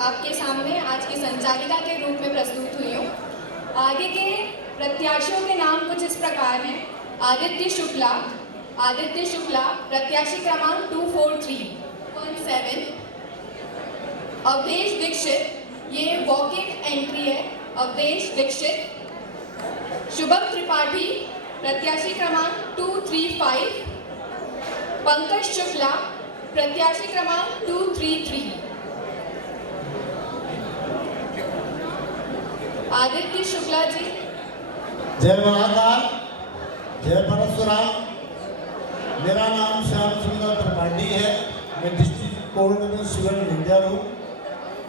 आपके सामने आज की संचालिका के रूप में प्रस्तुत हुई हूँ। आगे के प्रत्याशियों के नाम कुछ इस प्रकार हैं। आदित्य शुक्ला प्रत्याशी क्रमांक 243.7। अवधेश दीक्षित, ये वॉक इन एंट्री है, अवधेश दीक्षित। शुभम त्रिपाठी प्रत्याशी क्रमांक 235। पंकज शुक्ला प्रत्याशी क्रमांक 233। आदित्य शुक्ला जी। जय महाकाल, जय परशुराम। मेरा नाम श्याम सुंदर त्रिपाठी है। मैं डिस्ट्रिक्ट कोर्ट में सिविल इंजीनियर हूँ।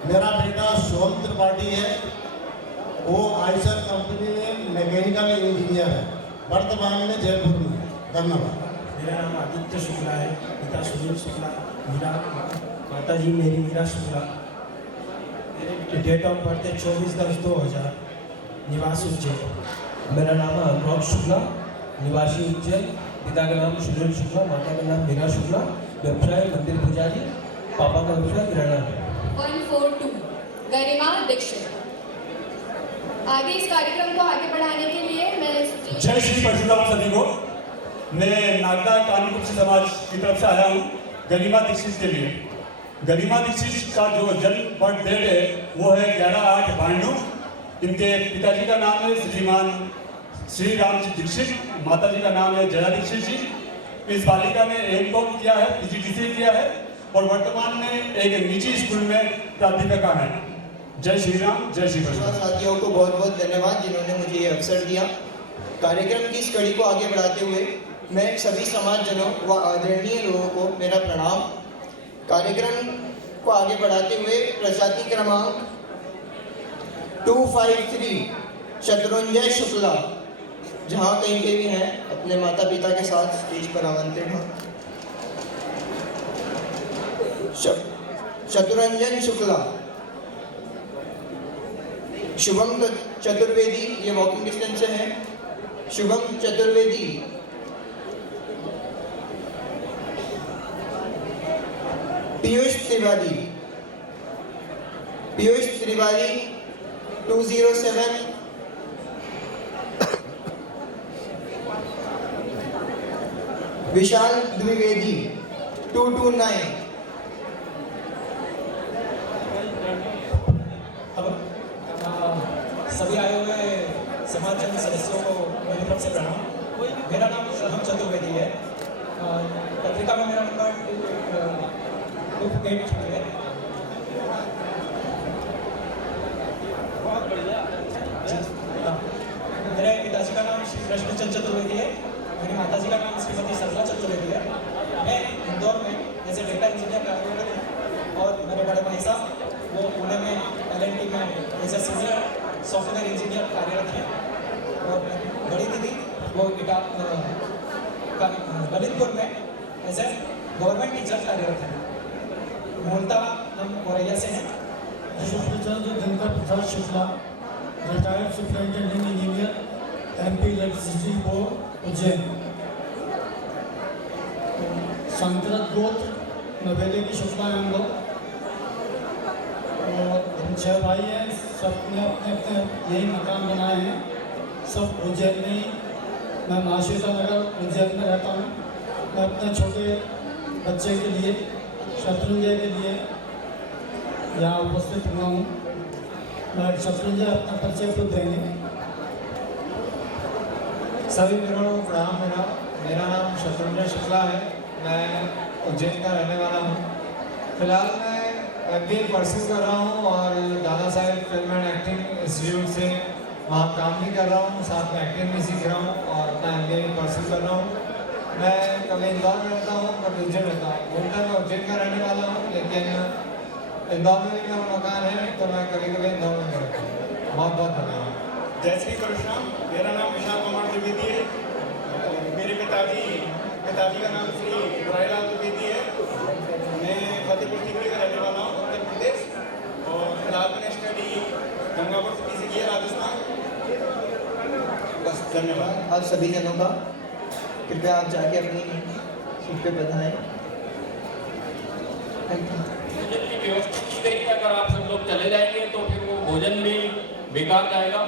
मेरा बेटा सोहम त्रिपाठी है, वो आइसर कंपनी में मैकेनिकल इंजीनियर है, वर्तमान में जयपुर में। धन्यवाद। मेरा नाम आदित्य शुक्ला है, पिता सुनील शुक्ला, मीरा माता जी मेरी मीरा शुक्ला। मेरे डेट ऑफ बर्थ है 24/10/2000, निवास उज्जैन। मेरा नाम है अनुराग शुक्ला, निवासी उज्जैन। पिता का नाम सुनील शुक्ला, माता का नाम मीरा शुक्ला। व्यवसाय मंदिर पुजारी, पापा का व्यवसाय किराना है। 142 गरिमा दीक्षित। आगे इस कार्यक्रम को आगे बढ़ाने के लिए मैं जय श्री परशुराम सभी को। मैं नागदा कानपुर समाज की तरफ से आया हूँ गरिमा दीक्षित के लिए। गरिमा दीक्षित का जो जन्म बर्थ डेट है वो है 11/8/92। इनके पिताजी का नाम है श्रीमान श्री राम जी दीक्षित, माता जी का नाम है जया दीक्षित जी। इस बालिका ने एमकॉम किया है, पीजीडीसी किया है और वर्तमान में एक निजी स्कूल में प्राध्यापिका है। जय श्री राम, जय श्री कृष्ण। साथियों को बहुत बहुत धन्यवाद जिन्होंने मुझे ये अवसर दिया। कार्यक्रम की इस कड़ी को आगे बढ़ाते हुए मैं सभी समाजजनों व आदरणीय लोगों को मेरा प्रणाम। कार्यक्रम को आगे बढ़ाते हुए प्रजाति क्रमांक 253 शत्रुंजय शुक्ला जहाँ कहीं पे भी हैं अपने माता पिता के साथ स्टेज पर आमंत्रित हैं। शत्रुंजन शुक्ला। शुभम चतुर्वेदी, ये वॉकिंग डिस्टेंस से हैं। शुभम चतुर्वेदी। पीयूष त्रिवारी 207। विशाल द्विवेदी 229। अब सभी आए हुए समाज जन सदस्यों को मेरी तरफ से प्रणाम। मेरा नाम शुभम चतुर्वेदी है। पत्रिका में मेरा नंबर 283 है। मेरे पिताजी का नाम श्री कृष्णचंद चतुर्वेदी है। मेरी माताजी का नाम श्रीमती सरला चतुर्वेदी है। मैं इंदौर में एज ए डेटा इंजीनियर कार्यरत हूँ और मेरे बड़े भाई साहब वो पुणे में LNT में as a senior software engineer कार्यरत हैं और बड़ी दीदी वो ललितपुर में एज ए गवर्नमेंट टीचर कार्यरत हैं। मूलतः हम औरैया से हैं। Dinkar Prasad Shukla, retired superintendent engineer, MP electricity board Ujjain. संक्रत गोत्र नवेले की शुक्ला है हम लोग और हम 6 भाई हैं। सबने अपने यही मकान बनाए हैं, सब उज्जैन में ही। मैं महाश्वेता नगर उज्जैन में रहता हूँ। मैं अपने छोटे बच्चे के लिए शत्रुंजय के लिए यहाँ उपस्थित हुआ हूँ। मैं शत्रुंजय अपना परिचय खुद देंगे। सभी मित्रों को प्रणाम। मेरा नाम शत्रुंजय शुक्ला है। मैं उज्जैन का रहने वाला हूँ। फिलहाल मैं MBA परस्यू कर रहा हूँ और Dada Saheb film and acting institute से वहाँ काम भी कर रहा हूँ, साथ में एक्टिंग भी सीख रहा हूँ और अपना MBA भी परस्यू कर रहा हूँ। मैं कभी इंदौर में रहता हूँ, कभी उज्जैन रहता हूँ। मूलतः मैं उज्जैन का रहने वाला हूँ, लेकिन इंदौर में भी मेरा मकान है तो मैं कभी कभी इंदौर में रहता हूँ। बहुत बहुत धन्यवाद। जय श्री कृष्ण। मेरा नाम विशाल कुमार द्विवेदी है। मेरे पिताजी का नाम श्री रायलाल द्विवेदी है। मैं फतेहपुर सीकरी का रहने वाला हूँ, उत्तर प्रदेश। और फिलहाल मैंने स्टडी गंगापुर सिटी से किया, राजस्थान। बस, धन्यवाद। आप सभी जनों का कृपया आप जाके अपनी सीट पे बधाएं। व्यवस्थित की गई, अगर आप सब लोग चले जाएंगे तो फिर वो भोजन भी बेकार जाएगा।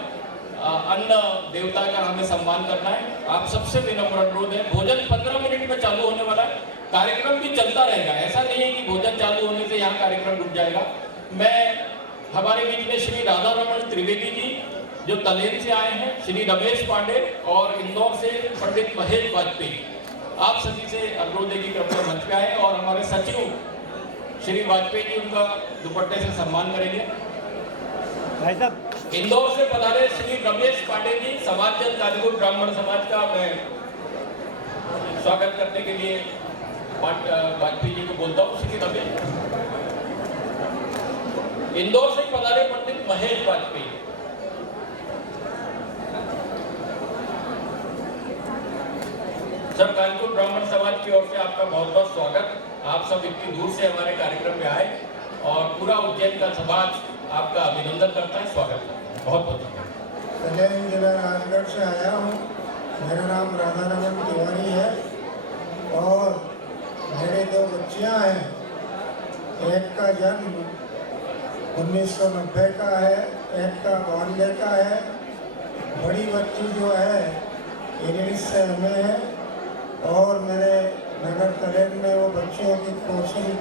अन्न देवता का हमें सम्मान करना है। आप सबसे विनम्र अनुरोध है, भोजन 15 मिनट में चालू होने वाला है, कार्यक्रम भी चलता रहेगा। ऐसा नहीं है कि भोजन चालू होने से यहाँ कार्यक्रम रुक जाएगा। मैं हमारे बीच में श्री राधा रमन त्रिवेदी जी जो तलेन से आए हैं, श्री रमेश पांडे और इंदौर से पंडित महेश वाजपेयी, आप सभी से अनुरोध है कि कृपया मंच पे आए और हमारे सचिव श्री वाजपेयी जी उनका दुपट्टे से सम्मान करेंगे। इंदौर से पधारे श्री रमेश पांडे जी, समाज जन कालीपुर ब्राह्मण समाज का मैं स्वागत करने के लिए वाजपेयी जी को बोलता हूँ। श्री रमेश। इंदौर से पधारे पंडित महेश वाजपेयी। सर, कानपुर ब्राह्मण समाज की ओर से आपका बहुत बहुत स्वागत। आप सब इतनी दूर से हमारे कार्यक्रम में आए और पूरा उज्जैन का समाज आपका अभिनंदन करता है, स्वागत है, बहुत बहुत धन्यवाद। कल्याण जिला राजगढ़ से आया हूँ। मेरा नाम राधा रमन तिवारी है और मेरे 2 बच्चियाँ हैं। एक का जन्म 1990 का है, एक का 92 का है। बड़ी बच्ची जो है इंग्लिश से में है और मेरे नगर कलेक्टर में वो बच्चियों की कोचिंग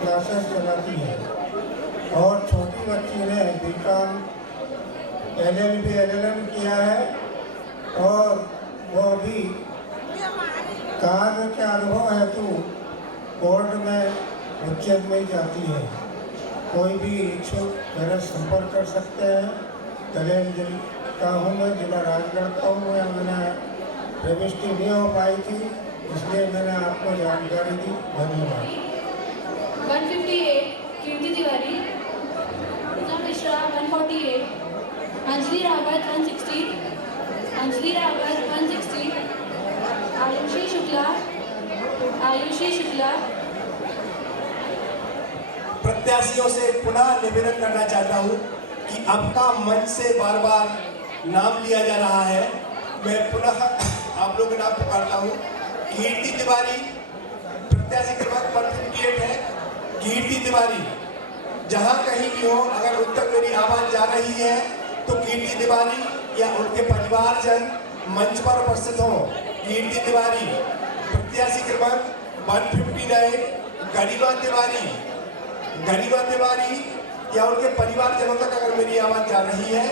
क्लासेस चलाती है। और छोटी बच्ची ने बीकॉम LLB LLM किया है और वो अभी कार्य के अनुभव हेतु कोर्ट में उज्जैन में जाती है। कोई भी इच्छुक मेरा संपर्क कर सकते हैं। कल्याण जिले का हूँ मैं, जिला राजगढ़ का हूँ। मैंने प्रविष्टि नहीं हो पाई थी, इसलिए मैंने आपको जानकारी दी। धन्यवाद। 158 कीर्ति तिवारी, पूजा मिश्रा 148, अंजलि रावत 160, अंजलि रावत 160, आयुषी शुक्ला। प्रत्याशियों से पुनः निवेदन करना चाहता हूं कि आपका मंच से बार बार नाम लिया जा रहा है। मैं पुनः आप लोगों के नाम पुकारता हूं। कीर्ति तिवारी, प्रत्याशी क्रमांक 158 है कीर्ति तिवारी। जहां कहीं भी हो, अगर उन तक मेरी आवाज जा रही है तो कीर्ति तिवारी या उनके परिवारजन मंच पर उपस्थित हो। कीर्ति तिवारी। प्रत्याशी क्रमांक 159 गरिमा तिवारी या उनके परिवारजनों तक अगर मेरी आवाज जा रही है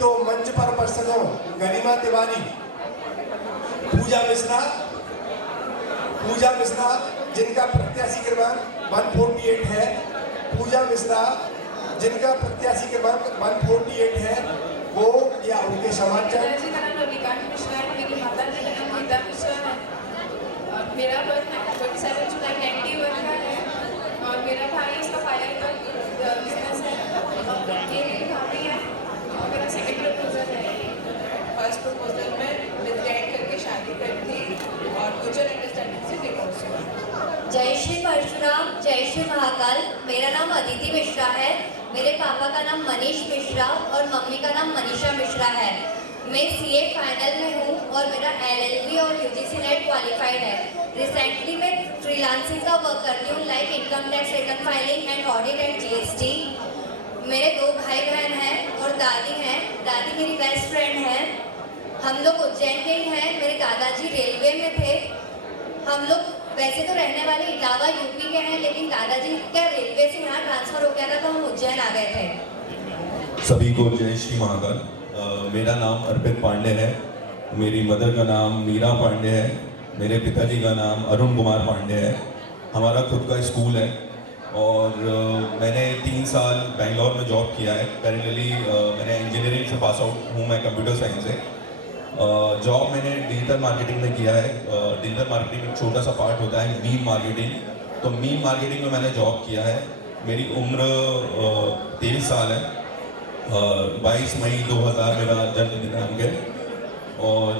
तो मंच पर उपस्थित हो। गरिमा तिवारी। पूजा मिश्रा जिनका प्रत्याशी क्रमांक 148 है। पूजा मिश्रा जिनका प्रत्याशी क्रमांक 148 है, वो या उनके समाचार। जी का नाम रविकांत मिश्रा है, मेरी माता जी का नाम गीता मिश्रा है और मेरा बर्थ 27 जुलाई 91 का है और मेरा भाई इसका फायर का बिजनेस है। ये मेरी भाभी है और मेरा सेकंड प्रपोजल है। फर्स्ट प्रपोजल में विद्यायन करके शादी कर दी और म्यूचुअल अंडरस्टैंडिंग से डिवोर्स हुआ। जय श्री परशुराम, जय श्री महाकाल। मेरा नाम अदिति मिश्रा है। मेरे पापा का नाम मनीष मिश्रा और मम्मी का नाम मनीषा मिश्रा है। मैं CA फाइनल में हूँ और मेरा LLB और UGC नेट क्वालिफाइड है। रिसेंटली मैं फ्रीलांसिंग का वर्क करती हूँ, like income tax return filing and audit and GST। मेरे 2 भाई बहन हैं और दादी हैं। दादी मेरी बेस्ट फ्रेंड है। हम लोग उज्जैन के ही हैं। मेरे दादाजी रेलवे में थे। हम लोग वैसे तो रहने वाले इटावा यूपी के हैं, लेकिन दादाजी का रेलवे से यहाँ ट्रांसफर हो गया था तो हम उज्जैन आ गए थे। सभी को जय श्री महाकाल। मेरा नाम अर्पित पांडे है। मेरी मदर का नाम मीरा पांडे है। मेरे पिताजी का नाम अरुण कुमार पांडे है। हमारा खुद का स्कूल है और मैंने 3 साल बेंगलोर में जॉब किया है। पैरेलली मैंने इंजीनियरिंग से पास आउट हूँ मैं, कंप्यूटर साइंस से। जॉब मैंने डिजिटल मार्केटिंग में किया है। डिजिटल मार्केटिंग में छोटा सा पार्ट होता है मीम मार्केटिंग, तो मीम मार्केटिंग में मैंने जॉब किया है। मेरी उम्र 23 साल है। 22 मई 2000 मेरा जन्म दिनांक है और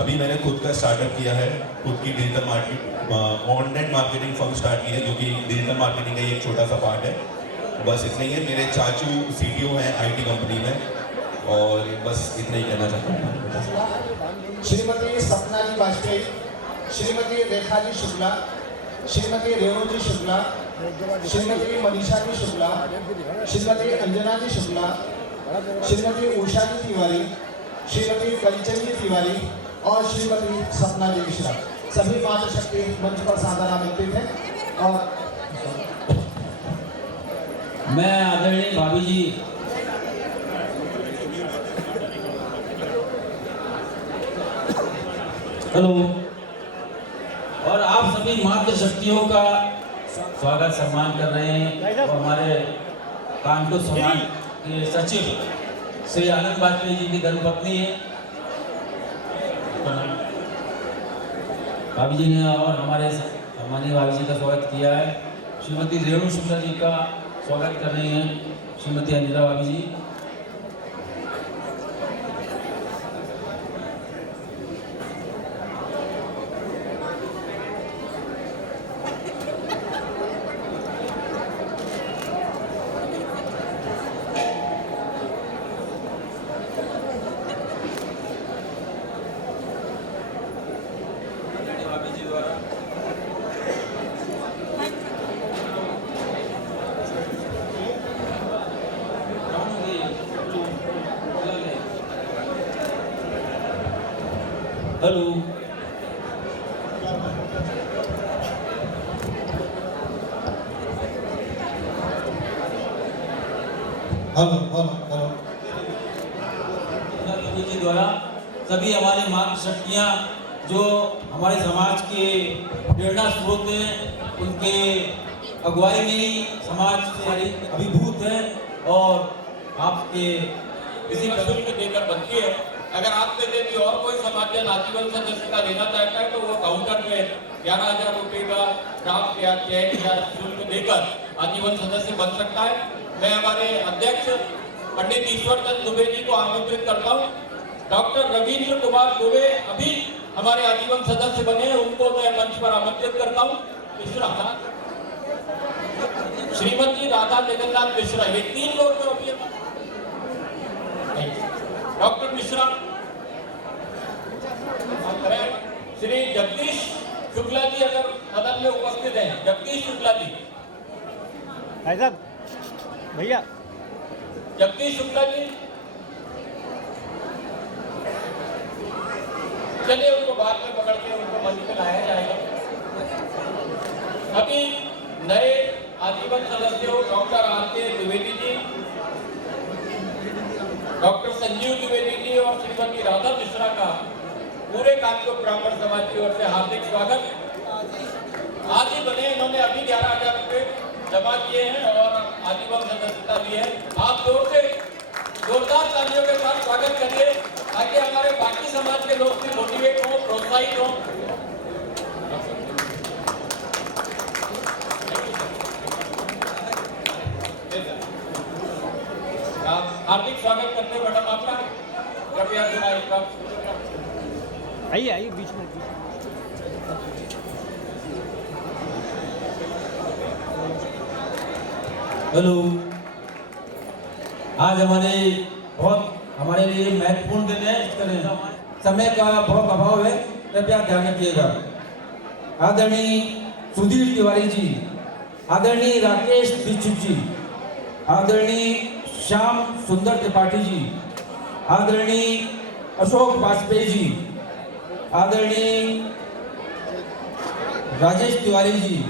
अभी मैंने खुद का स्टार्टअप किया है। खुद की digital online marketing firm start की है, जो कि डिजिटल मार्केटिंग का एक छोटा सा पार्ट है। बस इतना ही है। मेरे चाचू CTO हैं IT कंपनी में और बस इतना ही कहना चाहता हूँ। श्रीमती सपना जी वाजपेयी, श्रीमती रेखा जी शुक्ला, श्रीमती रेणु जी शुक्ला, श्रीमती मनीषा जी शुक्ला, श्रीमती अंजना जी शुक्ला, श्रीमती उषा जी तिवारी, श्रीमती कंचन जी तिवारी और श्रीमती सपना जी मिश्रा। सभी मातृशक्ति मंच पर सादर आमंत्रित हैं। और मैं आदरणीय भाभी जी हेलो और आप सभी मातृशक्तियों का स्वागत सम्मान कर रहे हैं। और हमारे कानपुर समाज के सचिव श्री आनंद वाजपेयी जी की धर्मपत्नी है भाभी जी ने, और हमारे सम्मानीय भाभी जी का स्वागत किया है। श्रीमती रेणु शुक्ला जी का स्वागत कर रही हैं श्रीमती अंजना भाभी जी। हेलो जी द्वारा सभी हमारी मातृशक्तियाँ जो हमारे समाज के प्रेरणा स्रोत हैं, उनके अगुवाई में ही समाज से अभिभूत है और आपके किसी शुल्क देकर बनती है। अगर आपसे यदि और कोई समाजजन आजीवन सदस्यता लेना चाहता है तो वो काउंटर पे 11,000 रुपये का ड्राफ्ट या चेक या शुल्क देकर आजीवन सदस्य बन सकता है। मैं हमारे अध्यक्ष पंडित ईश्वर चंद दुबे जी को आमंत्रित करता हूँ। डॉक्टर रविंद्र कुमार दुबे अभी हमारे आजीवन सदस्य बने हैं, उनको मैं मंच पर आमंत्रित करता हूँ। मिश्रा, श्रीमती राधा जगन्नाथ मिश्रा, ये 3 लोग तो अभी डॉक्टर मिश्रा, श्री जगदीश शुक्ला जी अगर सदन में उपस्थित हैं, जगदीश शुक्ला जी, भाई साहब भैया जगदीश शुक्ला जी, चलिए उनको बाद में पकड़ के उनको मंच पे लाया जाएगा। अभी नए आजीवन सदस्य हो doctor R K. Dwivedi ji, doctor Sanjeev Dwivedi ji और श्रीमती राधा मिश्रा का पूरे कानपुर ब्राह्मण समाज की ओर से हार्दिक स्वागत। आज ही बने, इन्होंने अभी 11,000 रुपये जमा किए हैं और आजीवन सदस्यता ली है। आप जोरदार तालियों के साथ स्वागत करिए ताकि हमारे बाकी समाज के लोग भी मोटिवेट हो, प्रोत्साहित हो। हार्दिक स्वागत करते हैं मैडम आपका। कृपया आइए बीच में। हेलो, आज हमारे लिए महत्वपूर्ण दिन है। समय का बहुत अभाव है, कृपया ध्यान रखिएगा। आदरणीय सुधीर तिवारी जी, आदरणीय राकेश दीक्षित जी, आदरणीय श्याम सुंदर त्रिपाठी जी, आदरणीय अशोक वाजपेयी जी, आदरणीय राजेश तिवारी जी,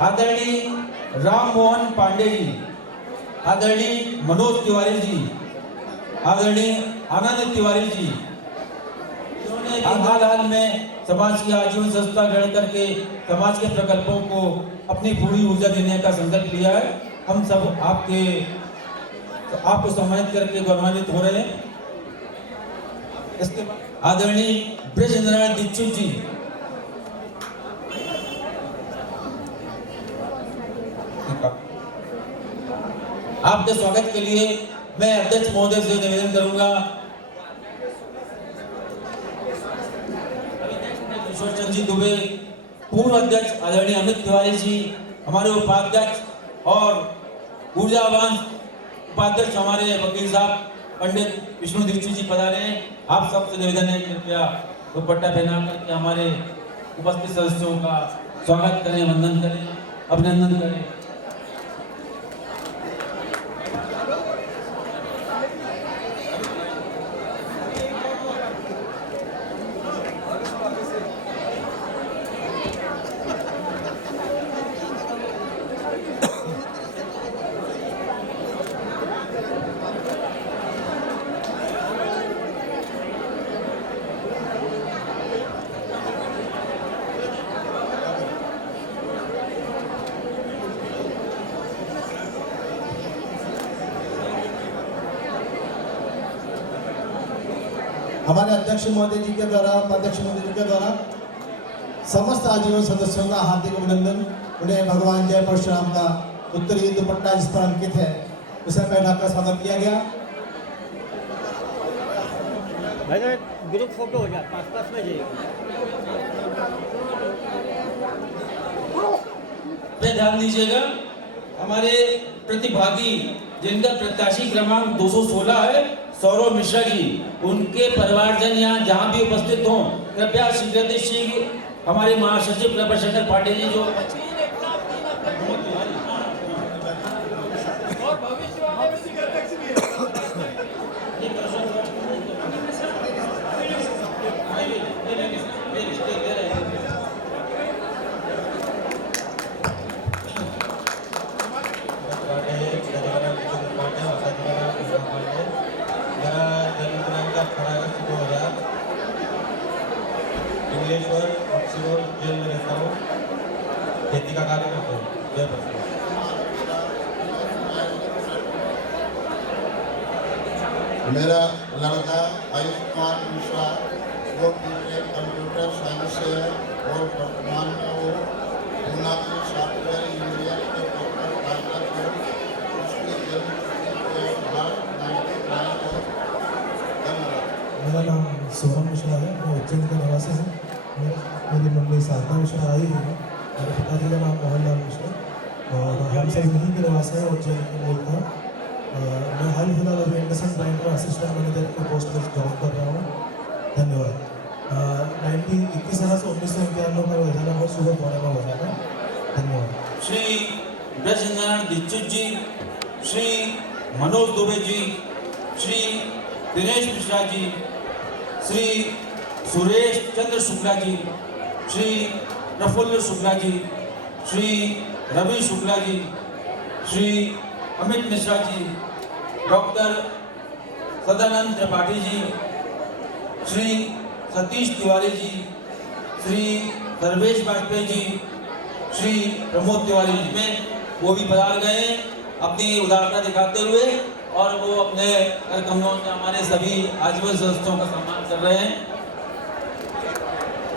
आदरणीय राम मोहन पांडे जी, आदरणीय मनोज तिवारी जी, आदरणीय आनंद तिवारी जी, इन्होंने हाल में समाज की आजीवन संस्था गढ़ करके समाज के प्रकल्पों को अपनी पूरी ऊर्जा देने का संकल्प लिया है। हम सब आपको सम्मानित करके गौरवान्वित हो रहे हैं। इसके बाद आदरणीय ब्रजेंद्र नारायण दीक्षित जी, आपके स्वागत के लिए मैं अध्यक्ष महोदय से निवेदन करूंगा। ईश्वर चंद जी दुबे, पूर्व अध्यक्ष आदरणीय अमित तिवारी जी, हमारे उपाध्यक्ष और ऊर्जावान उपाध्यक्ष हमारे वकील साहब पंडित विष्णु दीक्षित जी पधारे हैं। आप सबसे निवेदन है कृपया दुपट्टा पहना करके हमारे उपस्थित सदस्यों का स्वागत करें, वंदन करें, अभिनंदन करें। हमारे अध्यक्ष महोदय जी के द्वारा, उपाध्यक्ष महोदय जी के द्वारा समस्त आजीवन सदस्यों का हार्दिक अभिनंदन। उन्हें भगवान जय परशुराम का उत्तरीय दुपट्टा जिस पर अंकित है उसे पहनाकर स्वागत किया गया। ग्रुप फोटो हो जाए, पास में जाइए। ध्यान दीजिएगा, हमारे प्रतिभागी जिनका प्रत्याशी क्रमांक 216 है, सौरभ मिश्रा जी, उनके परिवारजन यहाँ जहाँ भी उपस्थित हों, कृपया शीघ्र हमारे महासचिव प्रभुशंकर पांडे जी जो जेल में रहता हूँ, खेती का कार्य करता हूँ। जय परशुराम। मेरा लड़का आयुष कुमार मिश्रा वो कंप्यूटर साइंस से है और वर्तमान में वो पूना में सॉफ्टवेयर इंजीनियर के पद पर कार्यरत है। उसकी जन्मतिथि 1999 को धन्यवाद। मेरा नाम सोनम मिश्रा है, मैं उज्जैन का निवासी हूँ। मेरी मम्मी साधना मिश्रा आई है, मेरे पिताजी का नाम मोहनलाल मिश्रा और हम सब यहीं के निवासी हैं, उज्जैन के मूल का। मैं हाल फिलहाल अभी इंडसइंड बैंक में असिस्टेंट मैनेजर की पोस्ट पर जॉब कर रहा हूँ। धन्यवाद। 1991 में वैधाना बहुत सुबह पौने में हो जाता। धन्यवाद। श्री ब्रजनारायण दीक्षित जी, श्री मनोज दुबे जी, श्री दिनेश मिश्रा जी, श्री सुरेश चंद्र शुक्ला जी, श्री प्रफुल्ल शुक्ला जी, श्री रवि शुक्ला जी, श्री अमित मिश्रा जी, डॉक्टर सदानंद त्रिपाठी जी, श्री सतीश तिवारी जी, श्री सर्वेश वाजपेयी जी, श्री प्रमोद तिवारी जी में वो भी पधार गए अपनी उदारता दिखाते हुए और वो अपने कार्यक्रमों से हमारे सभी आजीवन सदस्यों का सम्मान कर रहे हैं।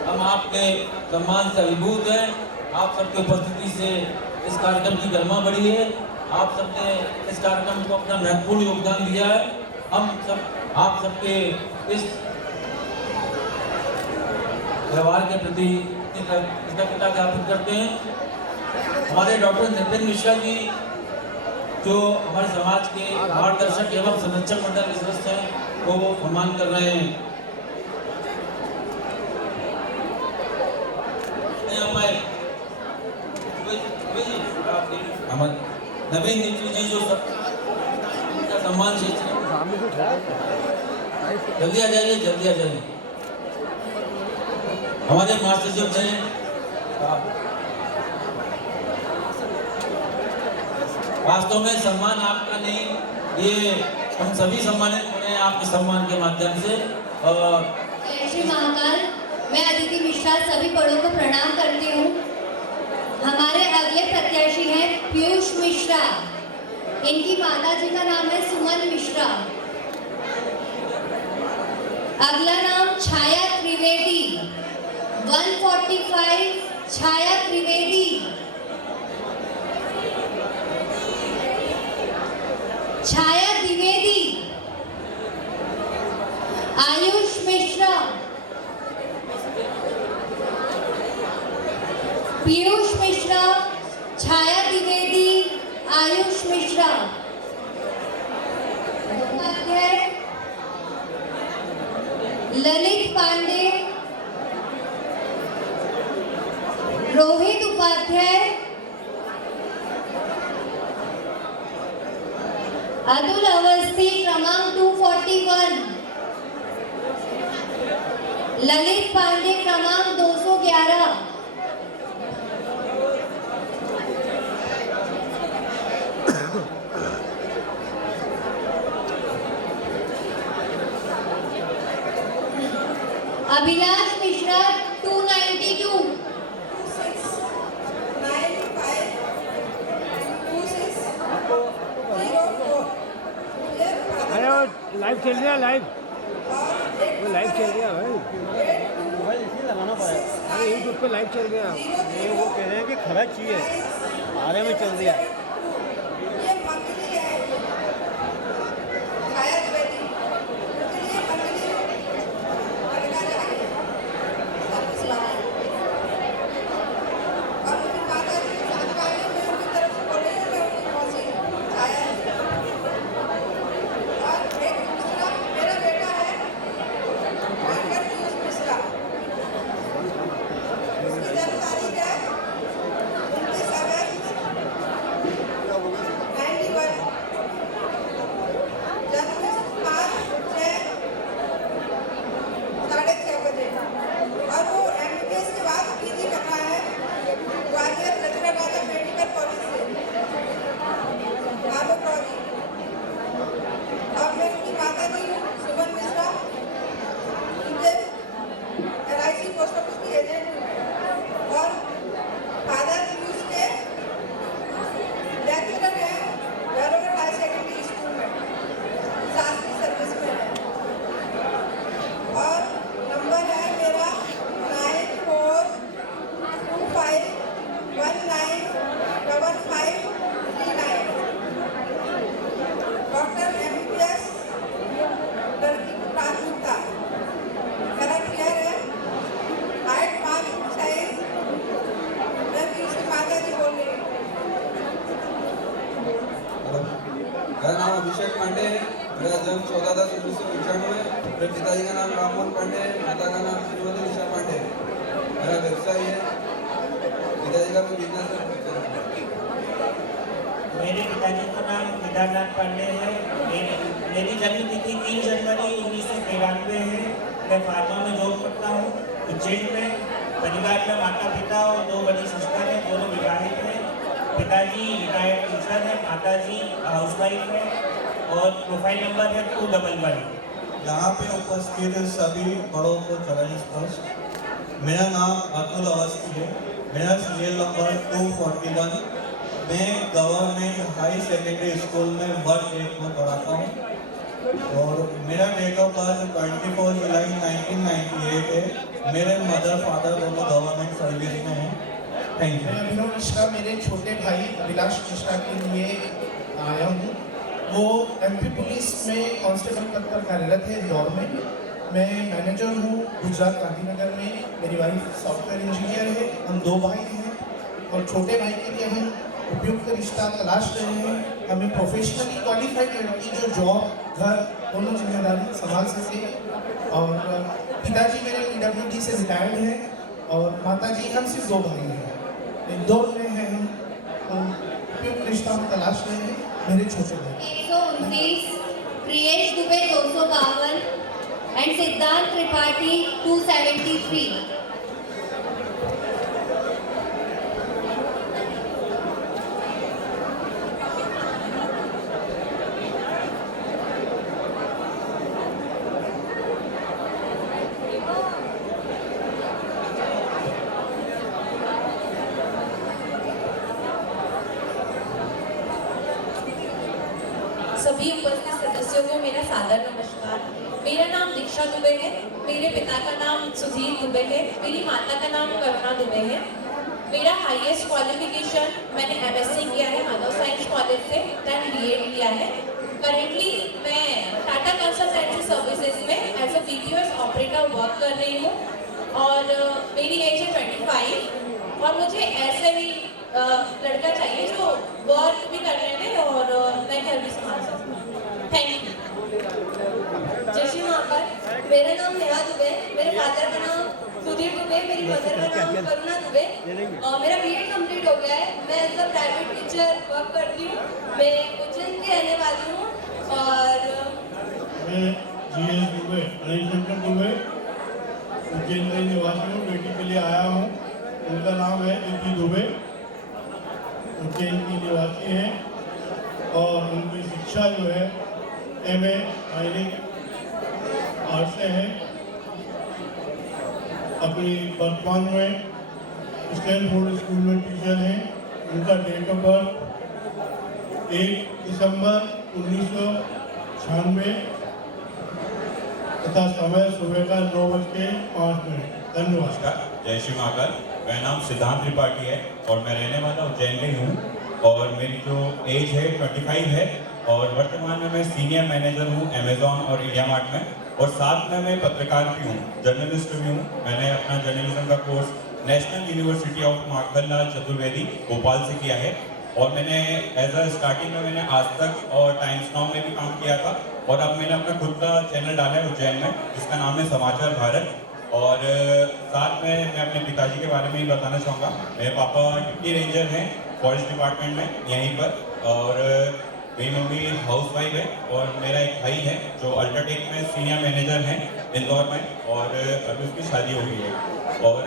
हम आपके सम्मान से अभिभूत हैं। आप सबके उपस्थिति से इस कार्यक्रम की गरिमा बढ़ी है। आप सबने इस कार्यक्रम को अपना महत्वपूर्ण योगदान दिया है। हम सब आप सबके इस व्यवहार के प्रति कृतज्ञता ज्ञापित करते हैं। हमारे डॉक्टर नितिन मिश्रा जी जो हमारे समाज के मार्गदर्शक एवं संरक्षक मंडल के सदस्य हैं, वो सम्मान कर रहे हैं। नवीन नीति जी जो सम्मान से जल्दी आ जाइए, जल्दी आ जाइए। हमारे मास्टर जो हैं, वास्तव में सम्मान आपका नहीं, ये हम सभी सम्मानित हो रहे हैं आपके सम्मान के माध्यम से। जय श्री महाकाल। मैं अदिति मिश्रा सभी बड़ों को प्रणाम करती हूँ। हमारे अगले प्रत्याशी हैं पीयूष मिश्रा। इनकी माता जी का नाम है सुमन मिश्रा। अगला नाम छाया त्रिवेदी, 145 छाया त्रिवेदी। छाया द्विवेदी, आयुष मिश्रा, पीयूष मिश्रा, छाया द्विवेदी, आयुष मिश्रा। ललित पांडे, रोहित अतुल अवस्थी क्रमांक 241, ललित पांडे क्रमांक 211, अभिलाष मिश्रा 292, लाइव चल रहा है, लाइव चल रहा है भाई, मोबाइल इसलिए लगाना पड़ा। अरे यूट्यूब पे लाइव चल रहा है, ये वो कह रहे हैं कि खरा चाहिए, आरे में चल रहा है। मेरा नाम अभिषेक पांडे है। मेरा जन्म 14/10/1995 है। मेरे पिताजी का नाम राममोहन पांडे है, माता का नाम श्रीमती निशा पांडे है। मेरा व्यवसाय है, पिताजी का भी बिजनेस है। मेरे पिताजी का नाम केदारनाथ पांडे है। मेरी जन्म तिथि 3 जनवरी 1993 है। मैं फार्मा में जॉब करता हूँ उज्जैन में। परिवार में माता पिता और 2 बड़ी सिस्टर हैं, दोनों विवाहित हैं। पिताजी रिटायर्ड टीचर है, माताजी हाउसवाइफ है और प्रोफाइल नंबर है 211। यहाँ पे उपस्थित सभी बड़ों को चरण स्पर्श। मेरा नाम अतुल अवस्थी है। मेरा सीरियल नंबर 241। मैं गवर्नमेंट हाई सेकेंडरी स्कूल में वर्ग 1 में पढ़ाता हूँ और मेरा डेट ऑफ बर्थ 24 जुलाई 1998 है। मेरे मदर फादर दोनों गवर्नमेंट सर्विस में हैं। Thank you. अभिनव मिश्रा मेरे छोटे भाई अभिलाष मिश्रा के लिए आया हूँ। वो एमपी पुलिस में कांस्टेबल पद पर कार्यरत है इंदौर में। मैं मैनेजर हूँ गुजरात गांधीनगर में। मेरी वाइफ सॉफ्टवेयर इंजीनियर है। हम 2 भाई हैं और छोटे भाई के लिए हम उपयुक्त रिश्ता तलाश रहे हैं। हमें प्रोफेशनली क्वालिफाइड लड़की जो जॉब घर दोनों जिम्मेदारी संभाल सके। और पिताजी मेरे PWD से रिटायर्ड हैं और माताजी हम सिर्फ 2 भाई हैं। इंदौर में है हम उपयुक्त रिश्ता हम तलाश रहे हैं। मेरे छोटे भाई 129, प्रियेश दुबे 252 एंड सिद्धांत त्रिपाठी 273। सभी उपस्थित सदस्यों को मेरा सादर नमस्कार। मेरा नाम दीक्षा दुबे है। मेरे पिता का नाम सुधीर दुबे है। मेरी माता का नाम करुणा दुबे है। मेरा हाईएस्ट क्वालिफिकेशन मैंने MSc किया है माधव साइंस कॉलेज से, देन BEd किया है। करेंटली मैं टाटा कंसल्टेंसी सर्विसेज में as a PQS operator work कर रही हूँ और मेरी एज है 25 और मुझे ऐसे भी लड़का चाहिए जो वर्क भी कर रहे थे और मैं घर भी संभाल सकूँ। Thank you. जय श्री महाकाल। मेरा नाम नेहा दुबे, मेरे फादर का नाम सुधीर दुबे, मेरी मदर का नाम करुणा दुबे और मेरा BEd कंप्लीट हो गया है। मैं as a private teacher work करती हूँ। मैं उज्जैन की रहने वाली हूँ और उनकी शिक्षा जो है MA फाइनिंग आर्ट से है। अपनी वर्तमान में स्टैनफोर्ड स्कूल में टीचर हैं। उनका डेट ऑफ बर्थ 1 दिसंबर 1996 तथा समय सुबह का 9:05। धन्यवाद। नमस्कार, जय श्री महाकाल। मेरा नाम सिद्धांत त्रिपाठी है और मैं रहने वाला उज्जैन में हूँ और मेरी जो एज है 25 है और वर्तमान में मैं सीनियर मैनेजर हूँ अमेजॉन और इंडिया मार्ट में और साथ में मैं पत्रकार भी हूँ, जर्नलिस्ट भी हूँ। मैंने अपना जर्नलिज्म का course national university of Makhanlal Chaturvedi Bhopal से किया है और मैंने एज अ स्टार्टिंग में मैंने आज तक और टाइम्स नाउ में भी काम किया था और अब मैंने अपना खुद का चैनल डाला है उज्जैन में जिसका नाम है समाचार भारत। और साथ में मैं अपने पिताजी के बारे में ही बताना चाहूँगा। मेरे पापा डिप्टी रेंजर हैं फॉरेस्ट डिपार्टमेंट में यहीं पर और मेरी मम्मी हाउसवाइफ है और मेरा एक भाई है जो अल्ट्राटेक में सीनियर मैनेजर हैं इंदौर में और अभी उसकी शादी हो गई है। और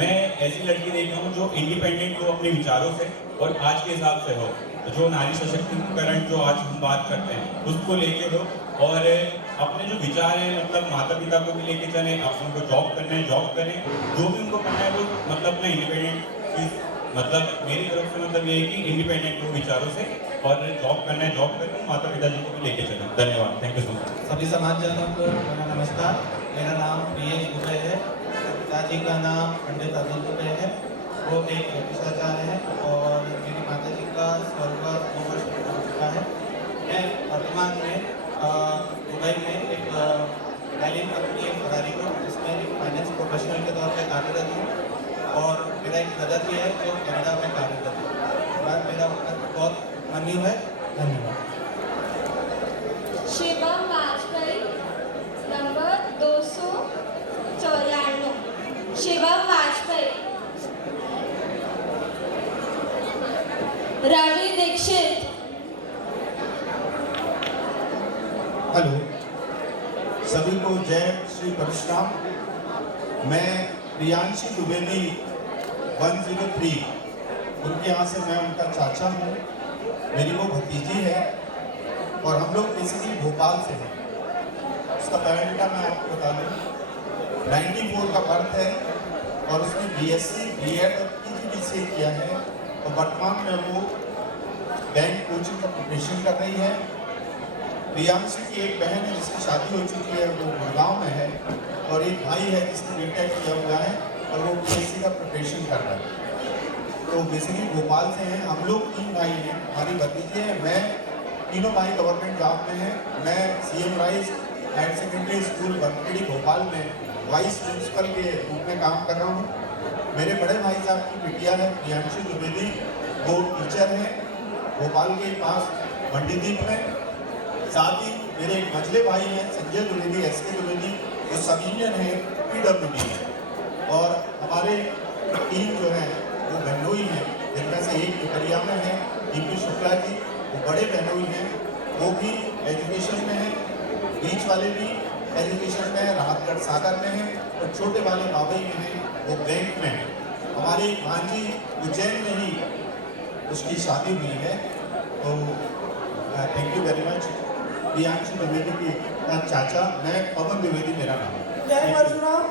मैं ऐसी लड़की देख रहा हूँ जो इंडिपेंडेंट हो अपने विचारों से और आज के हिसाब से हो, जो नारी सशक्तिकरण जो आज हम बात करते हैं उसको लेके हो और अपने जो विचार हैं मतलब माता पिता को भी लेके चलें, आप उनको जॉब करना है जॉब करें, जो भी उनको करना है वो मतलब अपना इंडिपेंडेंट मतलब मेरी तरफ से मतलब ये है कि इंडिपेंडेंट हो विचारों से और जॉब करना है जॉब करें, माता पिता जी को भी लेके चलें। धन्यवाद, थैंक यू सो मच। सभी समाजजनों को मेरा नमस्कार। मेरा नाम पीएस दुबे है। पिताजी का नाम पंडित अतुल दुबे है, वो एक ज्योतिषाचार्य है और मेरी माता जी का स्वर्गवास 2 वर्ष हो चुका है। मैं वर्तमान में दुबई में एक इटालियन कंपनी है फरारी ग्रुप जिसमें एक फाइनेंस प्रोफेशनल के तौर पर कार्यरत हूँ और मेरा एक ब्रदर भी है जो कनाडा में कार्यरत है। मेरा बहुत मनी है। धन्यवाद। शिवम वाजपेयी नंबर 294। शिवम वाजपेयी। रवि दीक्षित। हेलो, सभी को जय श्री परशुराम। मैं प्रियांशी द्विवेदी 103 उनके यहाँ से मैं उनका चाचा हूँ, मेरी वो भतीजी है और हम लोग बेसिकली भोपाल से हैं। उसका बायोडाटा मैं आपको बता दूँ। 94 का बर्थ है और उसने BSc B.Ed और PGDCA किया है और वर्तमान में वो बैंक कोचिंग का प्रिपरेशन कर रही है। प्रियांशी की एक बहन है जिसकी शादी हो चुकी है, वो गुड़गांव में है और एक भाई है जिसने B.Tech किया हुआ है और वो PSC का प्रिपरेशन कर रहा है। तो बेसिकली भोपाल से हैं। हम लोग 3 भाई हैं, हमारी भतीजी है। मैं तीनों भाई गवर्नमेंट जॉब में हैं। मैं CM rise higher secondary school Bankhedi Bhopal में वाइस प्रिंसिपल के रूप में काम कर रहा हूँ। मेरे बड़े भाई साहब की बिटिया है प्रियांशी द्विवेदी, वो टीचर हैं भोपाल के पास मंडीदीप में। साथ ही मेरे एक मझले भाई हैं संजय द्विवेदी SK द्विवेदी, जो सब इंडियन है PWD में। और हमारे 3 जो हैं वो बहनोई हैं, जिनमें से एक पिपरिया में है DP शुक्ला जी, वो बड़े बहनोई हैं, वो भी एजुकेशन में हैं। बीच वाले भी एजुकेशन में है, राहतगढ़ सागर में है और छोटे वाले बाबई में हैं, वो बैंक में है। हमारी भांजी उज्जैन में ही उसकी शादी हुई है। तो thank you very much. Priyanshi Dwivedi की चाचा, मैं पवन द्विवेदी मेरा नाम है। जय परशुराम।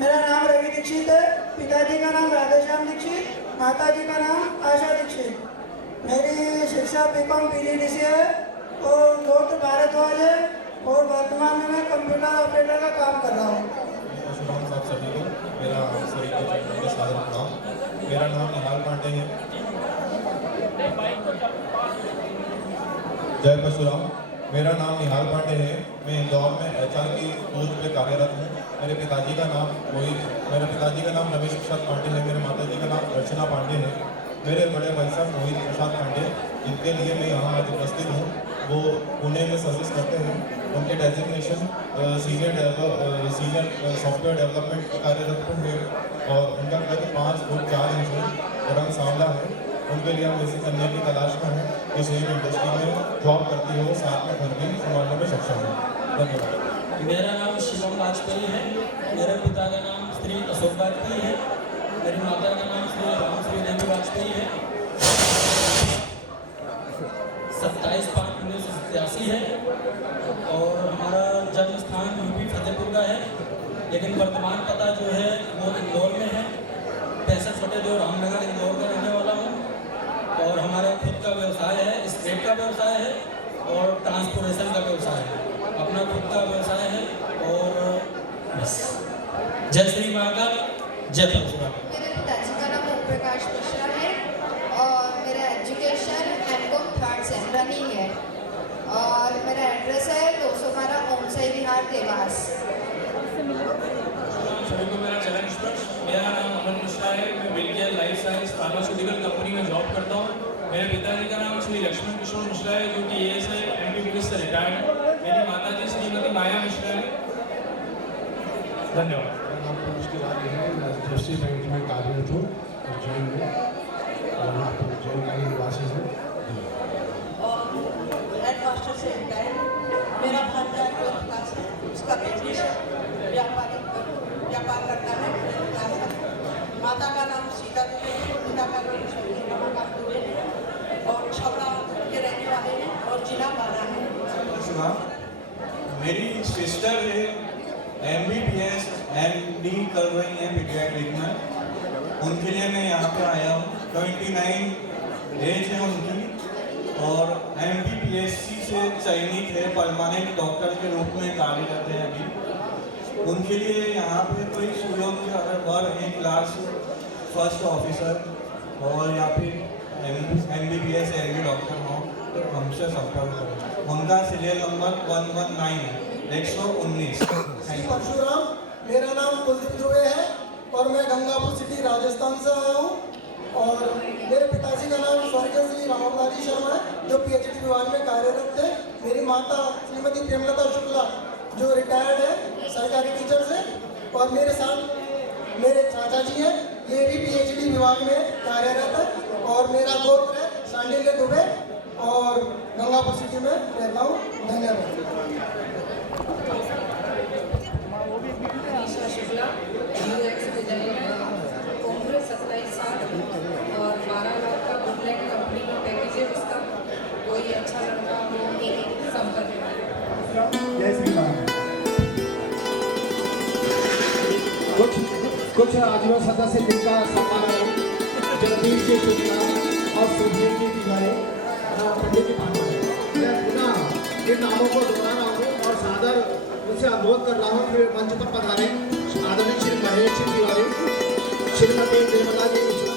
मेरा नाम रवि दीक्षित है। पिताजी का नाम राधेश्याम दीक्षित, माताजी का नाम आशा दीक्षित। मेरी शिक्षा BCom PGDC है और गोत्र भारद्वाज है और वर्तमान में मैं कंप्यूटर ऑपरेटर का काम कर रहा हूँ। परशुराम साहब सभी को मेरा सभी के चरणों में सादर प्रणाम। मेरा नाम निहाल पांडे है। जय परशुराम। मेरा नाम निहाल पांडे है। मैं इंदौर में HR की पोस्ट पे कार्यरत हूँ। मेरे पिताजी का नाम रमेश प्रसाद पांडे है। मेरे माताजी का नाम अर्चना पांडे है। मेरे बड़े भाई साहब मोहित प्रसाद पांडे, जिनके लिए मैं यहाँ आज उपस्थित हूँ, वो पुणे में सर्विस करते हैं। उनके डेजिग्नेशन सीनियर सॉफ्टवेयर डेवलपमेंट का कार्यरत है और उनका कद 5 फुट 4 इंच है और रंग सांवला है। उनके लिए हम ऐसी कन्या की तलाश में हैं जो सेम इंडस्ट्री में जॉब करती हो, साथ में घर भी संभालने में सक्षम है। धन्यवाद। मेरा नाम शिवम वाजपेयी है। मेरे पिता का नाम श्री अशोक वाजपेयी है। मेरी माता का नाम श्री राम श्री देवी वाजपेयी है। 1983 है और हमारा जन्म स्थान यूपी फतेहपुर का है, लेकिन वर्तमान पता जो है वो इंदौर में है। 65 बटे 2 रामनगर इंदौर का रहने वाला हूँ और हमारा खुद का व्यवसाय है, स्क्रेप का व्यवसाय है और ट्रांसपोर्टेशन का व्यवसाय है। अपना खुद का व्यवसाय है और बस। जय श्री महाकाल, जय परशुराम। मेरे पिताजी का नाम ओम प्रकाश मिश्रा है और मेरा education MCom 3rd same running है और मेरा एड्रेस है 212 ओमसाई विहार देवास। सभी को मेरा चरण स्पर्श। मेरा नाम अमन मिश्रा है। मैं विलकेयर लाइफ साइंस फार्मास्यूटिकल कंपनी में जॉब करता हूँ। मेरे पिताजी का नाम श्री लक्ष्मण किशोर मिश्रा है, जो कि ASI MBBS से रिटायर्ड है। मेरी माता जी श्रीमती माया मिश्रा है। धन्यवाद। उसके बाद है मैं जर्सी बैंक में कार्यरत हूँ उज्जैन में और यहाँ पर उज्जैन का ही निवासी हूँ। और हेड मास्टर से रिटायर्ड। मेरा भांजा 12th क्लास है, उसका बिजनेस है, व्यापार करता है। माता का नाम सीता दुबे है, पिता का नाम स्वर्गीय रमाकांत दुबे है और छपरा के रहने वाले हैं और जिला बारा है। मेरी सिस्टर है MBBS MD कर रही हैं पीडियाट्रिक में। उनके लिए मैं यहाँ पे आया हूँ। 29 एज है उनकी और MBBSC से चयनित है, परमानेंट डॉक्टर के रूप में कार्य करते हैं अभी। उनके लिए यहाँ पे कोई सुयोग्य अगर वर है क्लास 1st ऑफिसर और या फिर MBBS MD डॉक्टर हो तो हमसे संपर्क करें। उनका सीरियल नंबर 119। परशुराम, मेरा नाम कुलदीप दुबे है और मैं गंगापुर सिटी राजस्थान से आया हूँ और मेरे पिताजी का नाम स्वर्गीय श्री रामलाल शर्मा है, जो PhD विभाग में कार्यरत थे। मेरी माता श्रीमती प्रेमलता शुक्ला जो रिटायर्ड है सरकारी टीचर से और मेरे साथ मेरे चाचा जी हैं, ये भी PhD विभाग में कार्यरत है और मेरा गोत्र है सांडिल्य दुबे और गंगापुर सिटी में रहता हूँ। धन्यवाद। ईशा शुक्ला UX डिजाइनर, उम्र 27 साल और 12 लाख का बुकलेट कंपनी का पैकेज है उसका। कोई अच्छा लड़का हो संपर्क करें। जय श्री राम। कुछ आजीवन सदस्य जिनका सम्मान है जगदीश जी शुक्ला और सुधीर जी तिवारी पंडित जी पांडे। मैं पुनः इन नामों को दोहरा रहा हूँ और सादर उनसे अनुरोध कर रहा हूँ कि मंच पर पधारें आदरणीय श्री महेश जी तिवारी, श्रीमती निर्मला जी मिश्रा।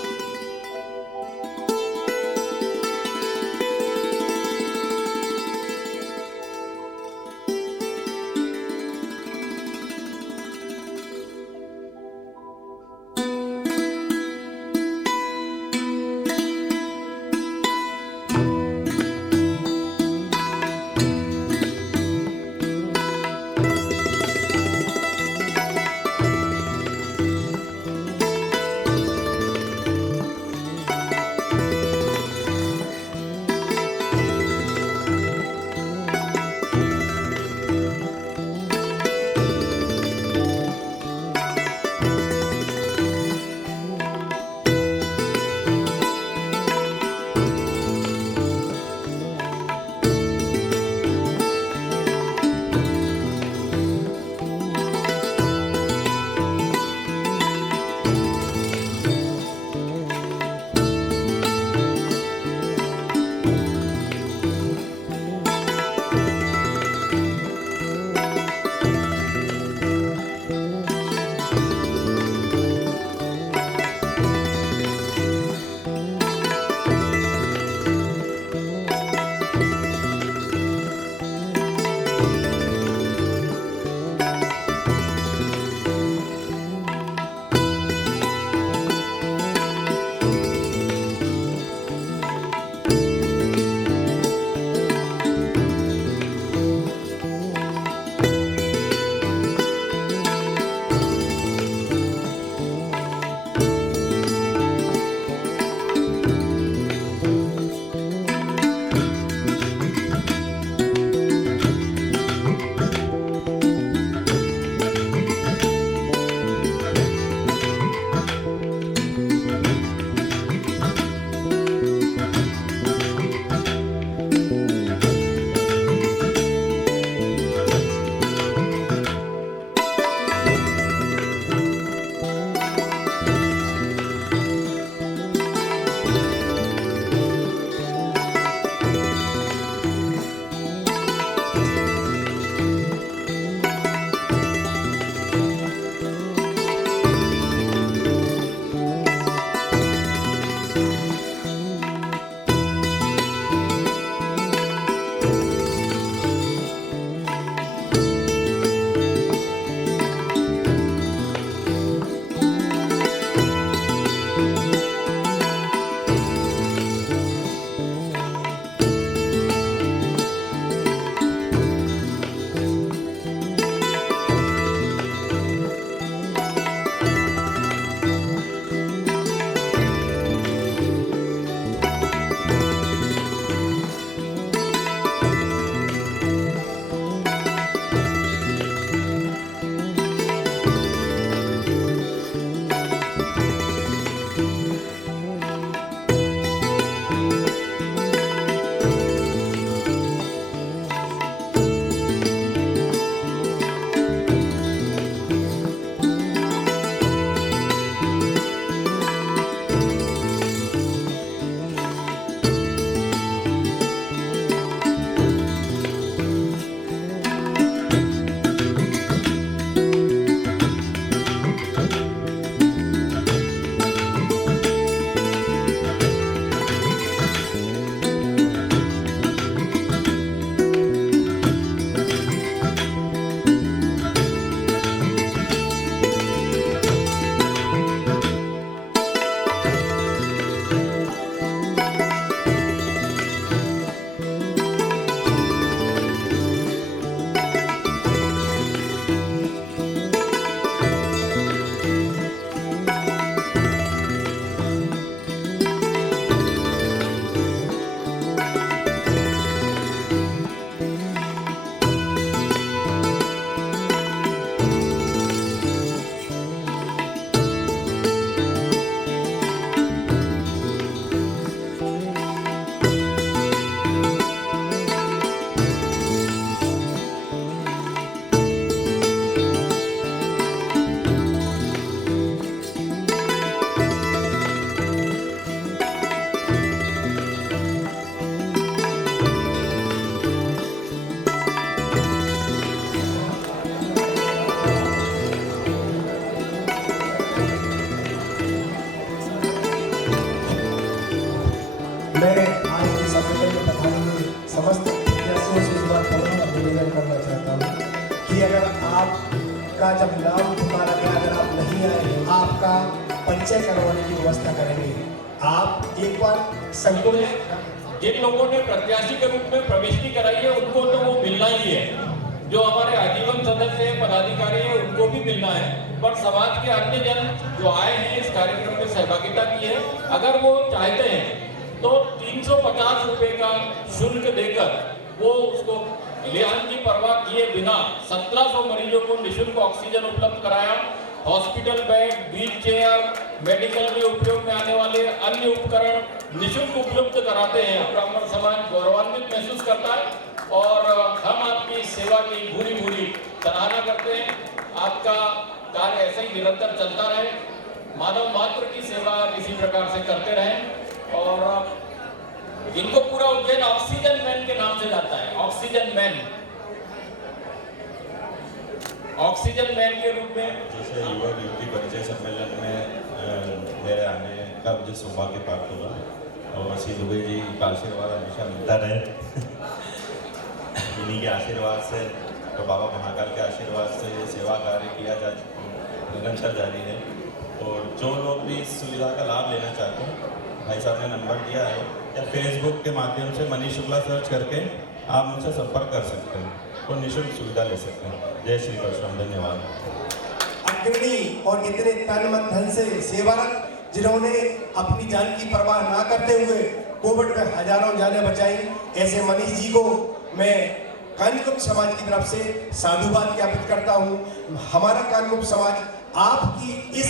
समस्त प्रत्याशियों से इस बात का निवेदन करना चाहता हूँ कि अगर आपका जब नाम पुकारा गया, अगर आप नहीं आए, आपका परिचय करवाने की व्यवस्था करेंगे। आप एक बार संकुल जिन लोगों ने प्रत्याशी के रूप में प्रविष्टि कराई है उनको तो वो मिलना ही है, जो हमारे आजीवन सदस्य पदाधिकारी हैं उनको भी मिलना है, पर समाज के अन्य जन जो आए हैं इस कार्यक्रम में सहभागिता की है, अगर वो चाहते हैं तो 350 रुपए का शुल्क देकर वो उसको लिहाज की परवाह किए बिना 1700 मरीजों को निःशुल्क ऑक्सीजन उपलब्ध कराया। Hospital bed, wheel chair, medical में उपयोग में आने वाले अन्य उपकरण निःशुल्क उपलब्ध कराते हैं। ब्राह्मण समाज गौरवान्वित महसूस करता है और हम आपकी सेवा की भूरी भूरी सराहना करते हैं। आपका कार्य ऐसे ही निरंतर चलता रहे, मानव मात्र की सेवा इसी प्रकार से करते रहें और इनको पूरा उज्जैन ऑक्सीजन मैन के नाम से जाता है। ऑक्सीजन मैन के रूप में जैसे युवा युवती परिचय सम्मेलन में मेरे आने का मुझे सौभाग्य प्राप्त हुआ और श्री दुबे जी का आशीर्वाद हमेशा मिलता रहे। इन्हीं के आशीर्वाद से तो बाबा महाकाल के आशीर्वाद से ये सेवा कार्य किया जा निरंतर जारी है और जो लोग भी इस सुविधा का लाभ लेना चाहते हैं, भाई साहब ने नंबर दिया है या फेसबुक के माध्यम से मनीष शुक्ला सर्च करके आप मुझसे संपर्क कर सकते हैं और निःशुल्क सुविधा ले सकते हैं। जय श्री कृष्ण, धन्यवाद। अग्रणी और इतने तन मन धन से सेवारत जिन्होंने अपनी जान की परवाह ना करते हुए कोविड में हजारों जानें बचाई, ऐसे मनीष जी को मैं कानकुप समाज की तरफ से साधुवाद ज्ञापित करता हूँ। हमारा कानकुप समाज आपकी इस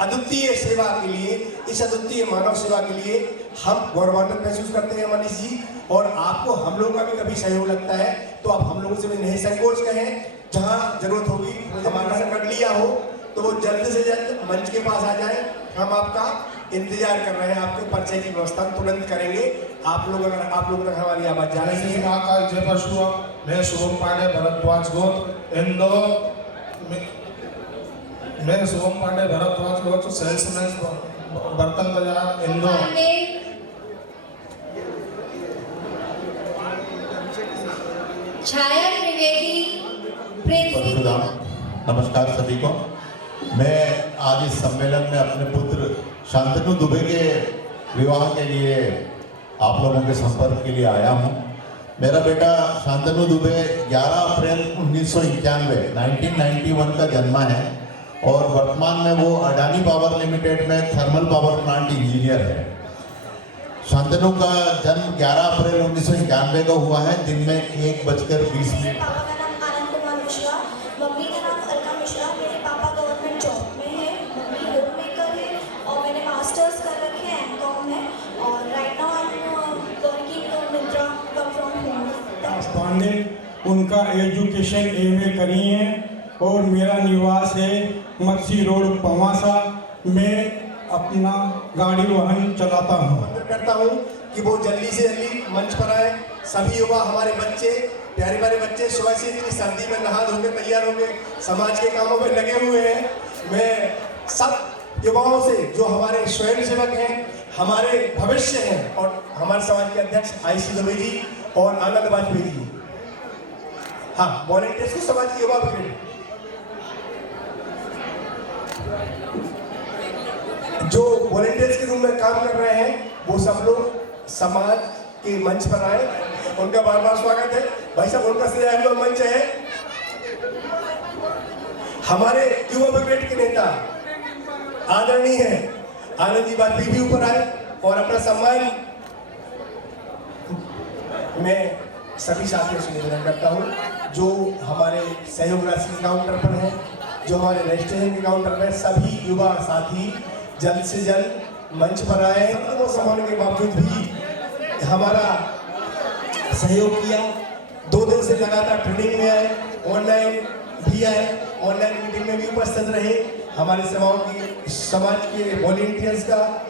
अद्वितीय सेवा के लिए, इस अद्वितीय मानव सेवा के लिए हम गौरवान्वित महसूस करते हैं मनीष जी, और आपको हम लोगों का भी कभी सहयोग लगता है तो आप हम लोगों से भी नहीं संकोच कहें। जहाँ जरूरत होगी हमारा संकट लिया हो तो वो जल्द से जल्द मंच के पास आ जाए। हम आपका इंतजार कर रहे हैं, आपके परिचय की व्यवस्था तुरंत करेंगे। आप लोग अगर आप लोग तक हमारी आवाज जा रही है। महाकाल जय परशुराम। मैं शुभम पांडे भरद्वाज गोत्र इंदौर मैं शुभम पांडे भरद्वाज गोत्र सेल्समैन बर्तन बाजार इंदौर। छाया त्रिवेदी परशुराम। नमस्कार सभी को। मैं आज इस सम्मेलन में अपने पुत्र शांतनु दुबे के विवाह के लिए आप लोगों के संपर्क के लिए आया हूं। मेरा बेटा शांतनु दुबे 11 अप्रैल 1991 का जन्म है और वर्तमान में वो अडानी पावर लिमिटेड में थर्मल पावर प्लांट इंजीनियर है। शांतनु का जन्म 11 अप्रैल 1991 को हुआ है, दिन में 1:20 पापा का नाम आनंद कुमार मिश्रा, मम्मी का नाम अलका मिश्रा। मेरे पापा गवर्नमेंट जॉब में है, मम्मी होम मेकर है और मैंने मास्टर्स कर रखे हैं एमकॉम में और right now I am working on Myntra work from home. Pandey उनका एजुकेशन एमए करी है और मेरा निवास है मक्सी रोड पवासा में अपना गाड़ी वाहन चलाता हूँ। करता हूँ कि वो जल्दी से जल्दी मंच पर आए। सभी युवा हमारे बच्चे, प्यारे प्यारे बच्चे सुबह से इतनी सर्दी में नहा धो के तैयार हो गए, समाज के कामों में लगे हुए हैं। मैं सब युवाओं से जो हमारे स्वयं सेवक हैं, हमारे भविष्य हैं और हमारे समाज के अध्यक्ष आईसी दुबे जी और आनंद वाजपेयी जी, हाँ वॉलंटियर्स को समाज के युवा ब्रिगेड जो वॉलंटियर्स के रूप में काम कर रहे हैं, वो सब लोग समाज के मंच पर आए। उनका बार बार स्वागत है। भाई साहब उनका सजाया हुआ मंच है। हमारे युवा ब्रिगेड के नेता आदरणीय है आनंद जी वाजपेयी भी ऊपर आए और अपना सम्मान मैं सभी साथियों से निवेदन करता हूँ जो हमारे सहयोग राशि के काउंटर पर हैं, जो हमारे रजिस्ट्रेशन के काउंटर पर, सभी युवा साथी जल्द से जल्द मंच पर आए। वो होने के बावजूद भी हमारा सहयोग किया। 2 दिन से लगातार ट्रेनिंग में आए, ऑनलाइन भी आए, ऑनलाइन मीटिंग में भी उपस्थित रहे। हमारे समाज के वॉलंटियर्स का,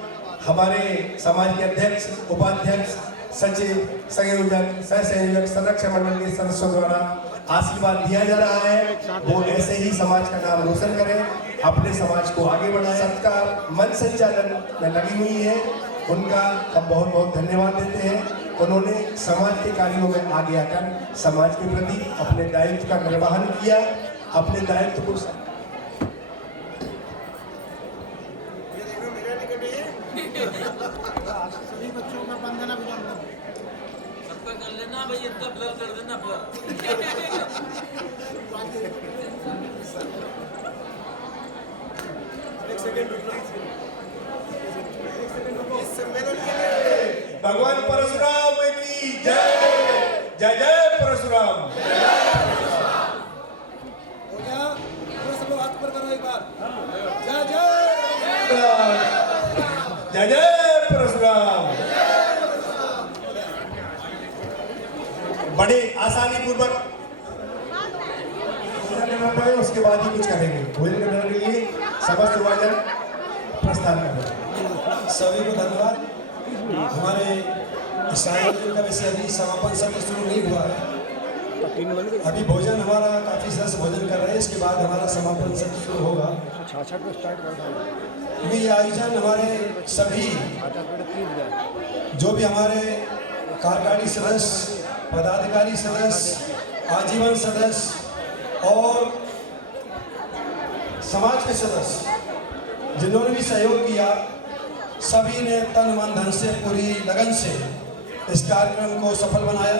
हमारे समाज के अध्यक्ष, उपाध्यक्ष, सचिव, संयोजक, सह संयोजक, संरक्षण मंडल के सदस्यों द्वारा आशीर्वाद दिया जा रहा है। वो ऐसे ही समाज का नाम रोशन करें, अपने समाज को आगे बढ़ाएं। सबका मन संचालन में लगी हुई है, उनका हम बहुत बहुत धन्यवाद देते हैं। उन्होंने समाज के कार्यों में आगे आकर समाज के प्रति अपने दायित्व का निर्वहन किया, अपने दायित्व को सभी बच्चों का वंदना अभिनंदन। सबका कर लेना भाई, इतना ब्लर कर देना ब्लर। भगवान परशुराम की जय। जय जय परशुराम। हो गया? सब लोग हाथ ऊपर करो एक बार। जय जय। जय जय परशुराम। बड़े आसानी पूर्वक उसके बाद ही कुछ करेंगे। भोजन करने के लिए समस्त युवाजन प्रस्थान करें। सभी को धन्यवाद। हमारे इस आयोजन का वैसे अभी समापन सत्र शुरू नहीं हुआ है। अभी भोजन हमारा काफ़ी सरस भोजन कर रहे हैं, इसके बाद हमारा समापन सत्र शुरू होगा। ये आयोजन हमारे सभी जो भी हमारे कार्यकारी सदस्य, पदाधिकारी सदस्य, आजीवन सदस्य और समाज के सदस्य जिन्होंने भी सहयोग किया, सभी ने तन मन धन से पूरी लगन से इस कार्यक्रम को सफल बनाया।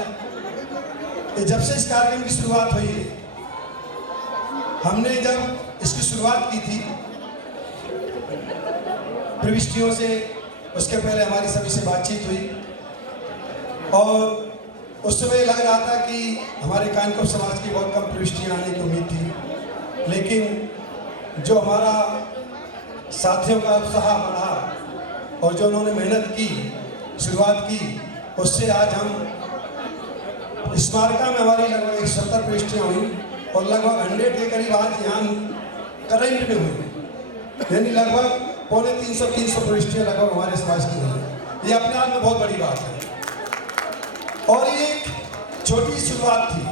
कि जब से इस कार्यक्रम की शुरुआत हुई, हमने जब इसकी शुरुआत की थी प्रविष्टियों से, उसके पहले हमारी सभी से बातचीत हुई और उस समय लग रहा था कि हमारे कानपुर समाज की बहुत कम प्रविष्टियाँ आने की उम्मीद थी, लेकिन जो हमारा साथियों का उत्साह बढ़ा और जो उन्होंने मेहनत की, शुरुआत की, उससे आज हम स्मारका में हमारी लगभग 170 प्रविष्टियाँ हुई और लगभग 100 के करीब आज यहाँ करंट में हुई, यानी लगभग 250-300 प्रविष्टियाँ लगभग हमारे समाज की हुई। ये अपने आप में बहुत बड़ी बात है और ये एक छोटी शुरुआत थी।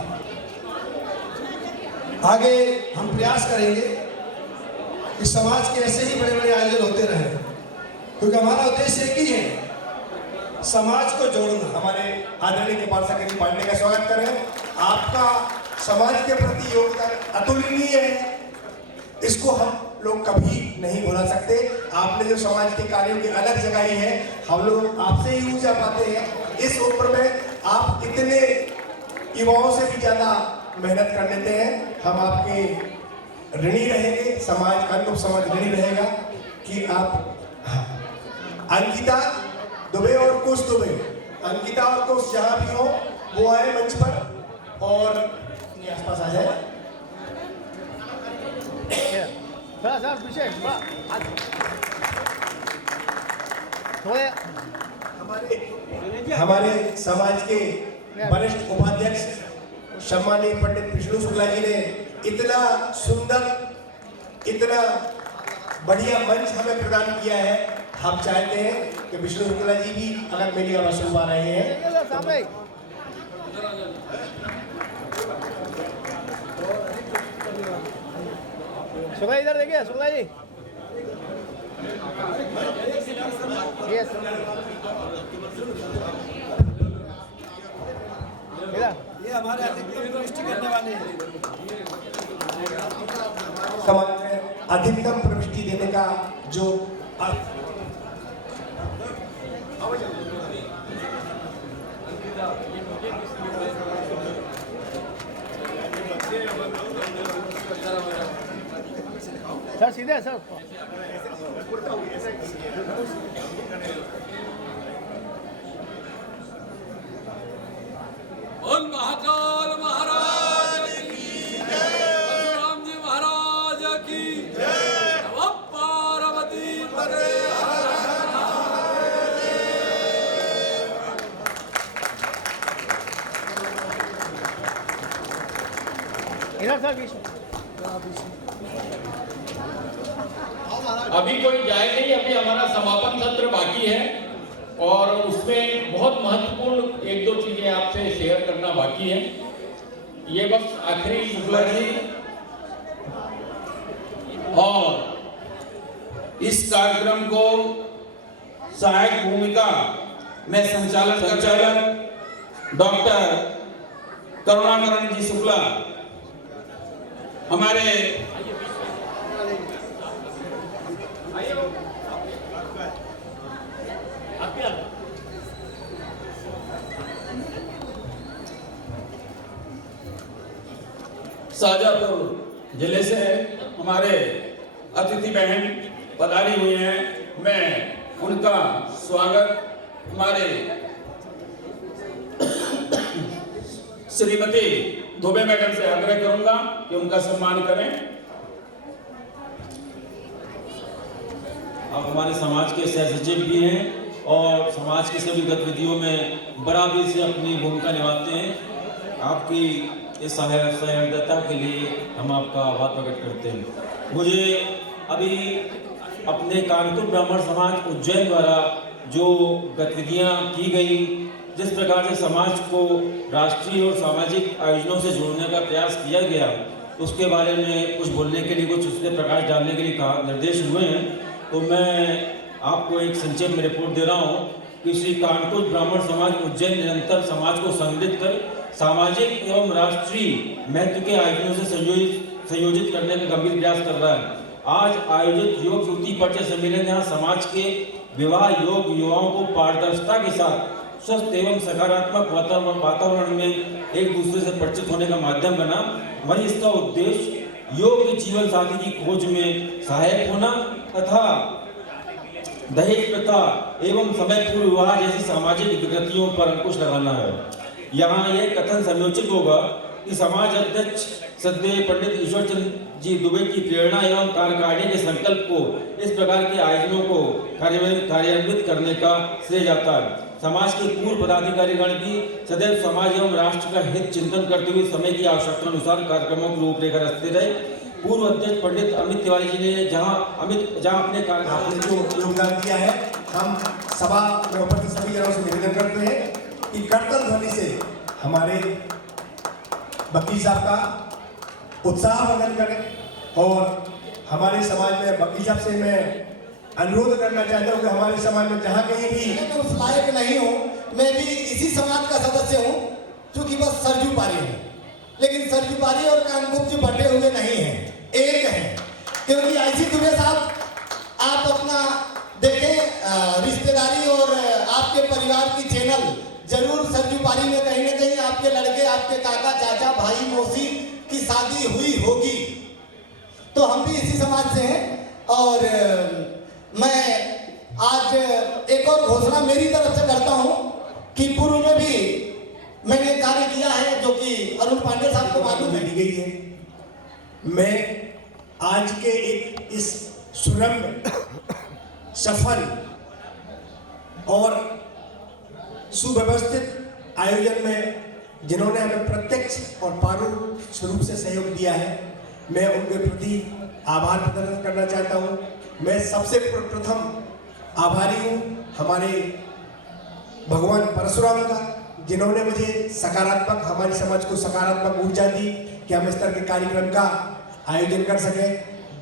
आगे हम प्रयास करेंगे कि समाज के ऐसे ही बड़े बड़े आयोजन होते रहें, क्योंकि हमारा उद्देश्य एक ही है, समाज को जोड़ना। हमारे आदरणीय कृपाल सकरी पांडे का स्वागत करें। आपका समाज के प्रति योगदान अतुलनीय है, इसको हम लोग कभी नहीं भुला सकते। आपने जो समाज के कार्यों की अलग जगाई है, हम लोग आपसे ही ऊर्जा पाते हैं। इस उम्र में आप इतने युवाओं से भी ज़्यादा मेहनत कर लेते हैं। हम आपके ऋणी रहेंगे, समाज का समाज ऋणी रहेगा कि आप अंकिता दुबे और कुश दुबे, अंकिता और कुश जहाँ भी हो वो आए मंच पर और अपने आसपास आ जाए। हमारे समाज के वरिष्ठ उपाध्यक्ष सम्मानीय पंडित विष्णु शुक्ला जी ने इतना सुंदर, इतना बढ़िया मंच हमें प्रदान किया है। हम चाहते हैं कि विष्णु शुक्ला जी भी अगर मेरी आवाज सुन पा रहे हैं शुक्ला इधर देखिए, शुक्ला जी ये हमारे अधिकतम प्रविष्टि करने वाले हैं। समाज में अधिकतम प्रविष्टि देने का जो सर सीधे सर बोल महाकाल महाराज की जय, परशुराम जी महाराज की जय, नमः पार्वती पते। इधर सर बीच अभी कोई जाए नहीं, अभी हमारा समापन सत्र बाकी है और उसमें बहुत महत्वपूर्ण एक दो चीजें आपसे शेयर करना बाकी है। ये बस आखिरी शुक्ला जी और इस कार्यक्रम को सहायक भूमिका मैं संचालक डॉक्टर करुणाकरण जी शुक्ला, हमारे शाजापुर जिले से हमारे अतिथि बहन पधारी हुई हैं। मैं उनका स्वागत हमारे श्रीमती दुबे मैडम से आग्रह करूंगा कि उनका सम्मान करें। आप हमारे समाज के सह सचिव भी हैं और समाज की सभी गतिविधियों में बराबरी से अपनी भूमिका निभाते हैं। आपकी इस सहायता के लिए हम आपका आभार प्रकट करते हैं। मुझे अभी अपने कानपुर ब्राह्मण समाज उज्जैन द्वारा जो गतिविधियां की गई, जिस प्रकार से समाज को राष्ट्रीय और सामाजिक आयोजनों से जोड़ने का प्रयास किया गया, उसके बारे में कुछ बोलने के लिए, कुछ उसमें प्रकाश डालने के लिए कहा निर्देश हुए हैं। तो मैं आपको एक संक्षेप में रिपोर्ट दे रहा हूँ कि श्री कानपुर ब्राह्मण समाज उज्जैन निरंतर समाज को संगठित कर सामाजिक एवं राष्ट्रीय महत्व के आयोजनों से संयोजित करने का गंभीर प्रयास कर रहा है। आज आयोजित योग युवती परिचय सम्मेलन यहाँ समाज के विवाह योग युवाओं को पारदर्शिता के साथ स्वस्थ एवं सकारात्मक वातावरण में एक दूसरे से परिचित होने का माध्यम बना। वहीं इसका उद्देश्य योग के जीवन साथी की खोज में सहायक होना तथा दहेज प्रथा एवं समय पूर्व विवाह जैसी सामाजिक विकृतियों पर अंकुश लगाना है। यहाँ यह कथन समयोचित होगा कि समाज अध्यक्ष सदैव पंडित ईश्वर चंद्र जी दुबे की प्रेरणा एवं कार्यकारिणी के संकल्प को इस प्रकार के आयोजनों को कार्यान्वित करने का श्रेय जाता है। समाज के पूर्व पदाधिकारीगण की सदैव समाज एवं राष्ट्र का हित चिंतन करते हुए समय की आवश्यकता अनुसार कार्यक्रमों की रूपरेखा रचते रहे। पूर्व अध्यक्ष पंडित अमित तिवारी जी ने जहां अपने आपने जो योगदान दिया है, हम सभा में उपस्थित सभी जनों से निवेदन करते हैं कि कीर्तन ध्वनि से हमारे बकीर साहब का उत्साह वर्धन करें। और हमारे समाज में बकीर साहब से मैं अनुरोध करना चाहता हूँ कि हमारे समाज में जहाँ कहीं भी मैं उस लायक नहीं हूँ, मैं भी इसी समाज का सदस्य हूँ क्योंकि बस सरजू पारी हूँ, लेकिन सरजू पारी और कानपुर जी बटे हुए नहीं हैं, एक हैं। क्योंकि ऐसी दुबे साहब, आप अपना देखें रिश्तेदारी और आपके परिवार की चैनल जरूर सरजू पारी में कहीं न कहीं आपके लड़के, आपके काका, चाचा, भाई, मौसी की शादी हुई होगी। तो हम भी इसी समाज से हैं और मैं आज एक और घोषणा मेरी तरफ से करता हूं कि पूर्व में भी मैंने कार्य किया है जो कि अरुण पांडे साहब को मालूम है। दी गई है। मैं आज के एक इस सुरम्य, सफल और सुव्यवस्थित आयोजन में जिन्होंने हमें प्रत्यक्ष और परोक्ष रूप से सहयोग दिया है, मैं उनके प्रति आभार प्रदर्शन करना चाहता हूँ। मैं सबसे प्रथम आभारी हूँ हमारे भगवान परशुराम का, जिन्होंने मुझे सकारात्मक, हमारे समाज को सकारात्मक ऊर्जा दी कि हम इस तरह के कार्यक्रम का आयोजन कर सके।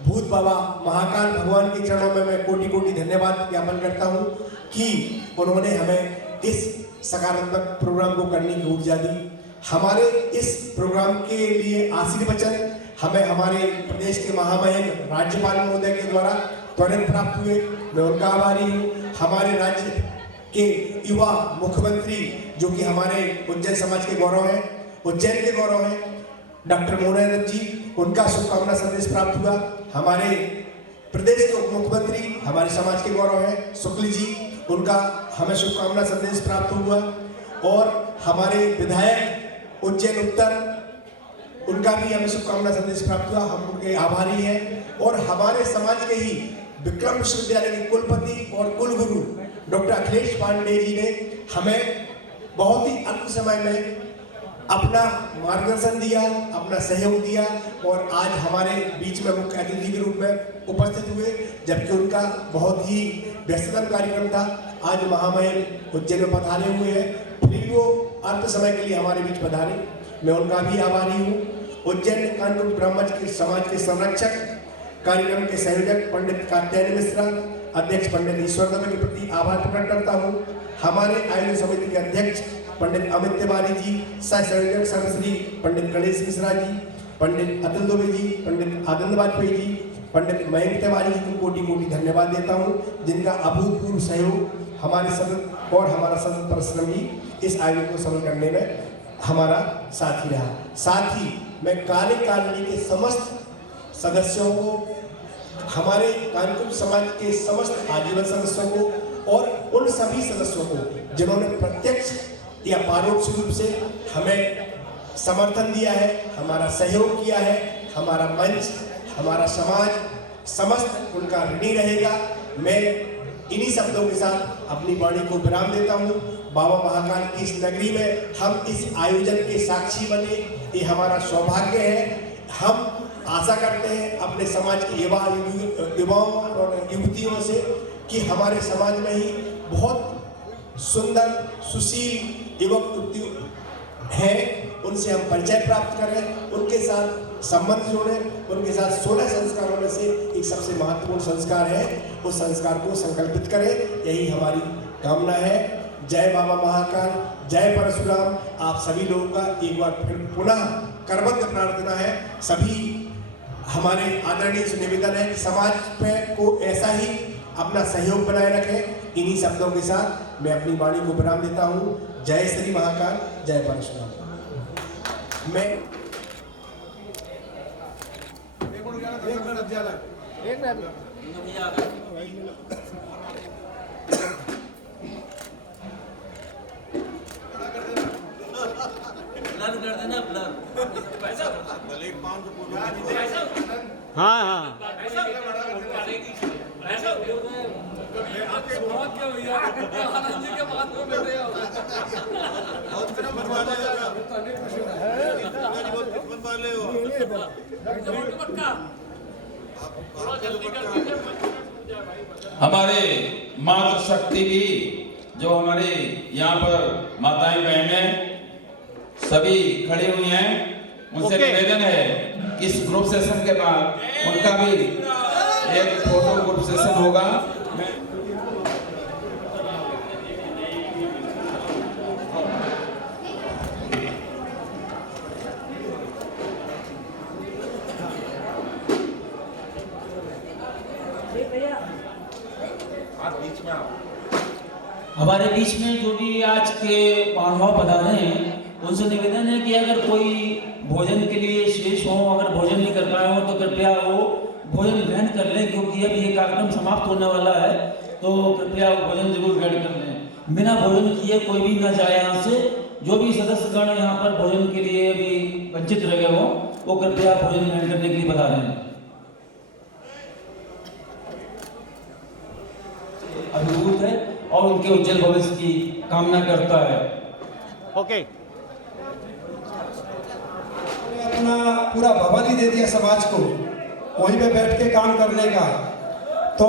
भूत बाबा महाकाल भगवान के चरणों में मैं कोटि कोटि धन्यवाद ज्ञापन करता हूँ कि उन्होंने हमें इस सकारात्मक प्रोग्राम को करने की ऊर्जा दी। हमारे इस प्रोग्राम के लिए आशीर्वचन हमें हमारे प्रदेश के महामहिम राज्यपाल महोदय के द्वारा त्वरित प्राप्त हुए, मैं उनका आभारी हूँ। हमारे राज्य के युवा मुख्यमंत्री जो कि हमारे उज्जैन समाज के गौरव हैं, उज्जैन के गौरव हैं, डॉक्टर मोहन जी, उनका शुभकामना संदेश प्राप्त हुआ। हमारे प्रदेश के उप मुख्यमंत्री हमारे समाज के गौरव हैं शुक्ल जी, उनका हमें शुभकामना संदेश प्राप्त हुआ। और हमारे विधायक उज्जैन उत्तर, उनका भी हमें शुभकामना संदेश प्राप्त हुआ, हम उनके आभारी हैं। और हमारे समाज के ही विक्रम विश्वविद्यालय के कुलपति और कुलगुरु डॉक्टर अखिलेश पांडे जी ने हमें बहुत ही अल्प समय में अपना मार्गदर्शन दिया, अपना सहयोग दिया और आज हमारे बीच में मुख्य अतिथि के रूप में उपस्थित हुए, जबकि उनका बहुत ही व्यस्ततम कार्यक्रम था। आज महामहिम उज्जैन में पधारे हुए हैं, फिर वो अल्प समय के लिए हमारे बीच पधारे, मैं उनका भी आभारी हूँ। उज्जैन कानपुर ब्राह्मण के समाज के संरक्षक कार्यक्रम के संयोजक पंडित कात्यायन मिश्रा, अध्यक्ष पंडित ईश्वर दवे के प्रति आभार प्रकट करता हूँ। हमारे आयोजन समिति के अध्यक्ष पंडित अमित तिवारी जी, सह संयोजक सर्वश्री पंडित गणेश मिश्रा जी, पंडित अतुल दुबे जी, पंडित आनंद वाजपेयी जी, पंडित मयंक तिवारी जी को कोटि कोटि धन्यवाद देता हूँ, जिनका अभूतपूर्व सहयोग हमारे सतत और हमारा सतत परिश्रम ही इस आयोजन को सफल करने में हमारा साथी रहा। साथ ही मैं कार्यकारिणी के समस्त सदस्यों को, हमारे कार्यक्रम समाज के समस्त आजीवन सदस्यों को और उन सभी सदस्यों को जिन्होंने प्रत्यक्ष या परोक्ष रूप से हमें समर्थन दिया है, हमारा सहयोग किया है, हमारा मंच, हमारा समाज समस्त उनका ऋणी रहेगा। मैं इन्हीं शब्दों के साथ अपनी वाणी को विराम देता हूँ। बाबा महाकाल की इस नगरी में हम इस आयोजन के साक्षी बने, ये हमारा सौभाग्य है। हम आशा करते हैं अपने समाज के युवाओं और युवतियों से कि हमारे समाज में ही बहुत सुंदर सुशील युवक है, उनसे हम परिचय प्राप्त करें, उनके साथ संबंध जोड़ें, उनके साथ 16 संस्कारों में से एक सबसे महत्वपूर्ण संस्कार है, उस संस्कार को संकल्पित करें, यही हमारी कामना है। जय बाबा महाकाल, जय परशुराम। आप सभी लोगों का एक बार फिर पुनः करबद्ध प्रार्थना है। सभी हमारे आदरणीय से निवेदन है कि समाज पे को ऐसा ही अपना सहयोग बनाए रखें। इन्हीं शब्दों के साथ मैं अपनी वाणी को विराम देता हूँ। जय श्री महाकाल, जय परशुराम। मैं हाँ हाँ हमारे मातृशक्ति की जो हमारे यहाँ पर माताएं बहनें सभी खड़ी हुई हैं, उनसे निवेदन है कि इस ग्रुप सेशन के बाद उनका भी एक फोटो ग्रुप सेशन होगा। हमारे बीच में जो भी आज के महानुभाव पधारे हैं, उनसे निवेदन है कि अगर कोई भोजन के लिए शेष हो, अगर भोजन नहीं कर पाए हो तो कृपया वो भोजन ग्रहण कर लें, क्योंकि अब ये कार्यक्रम समाप्त होने वाला है, तो कृपया वो भोजन जरूर ग्रहण कर लें। बिना भोजन किए कोई भी ना जाए यहाँ से। जो भी सदस्यगण यहाँ पर भोजन के लिए अभी वंचित रह गए हो, वो कृपया भोजन ग्रहण करने के लिए बता रहे हैं। अभिभूत है और उनके उज्जवल भविष्य की कामना करता है। ओके। अपना पूरा भवन ही दे दिया समाज को, वहीं पे बैठ के काम करने का। तो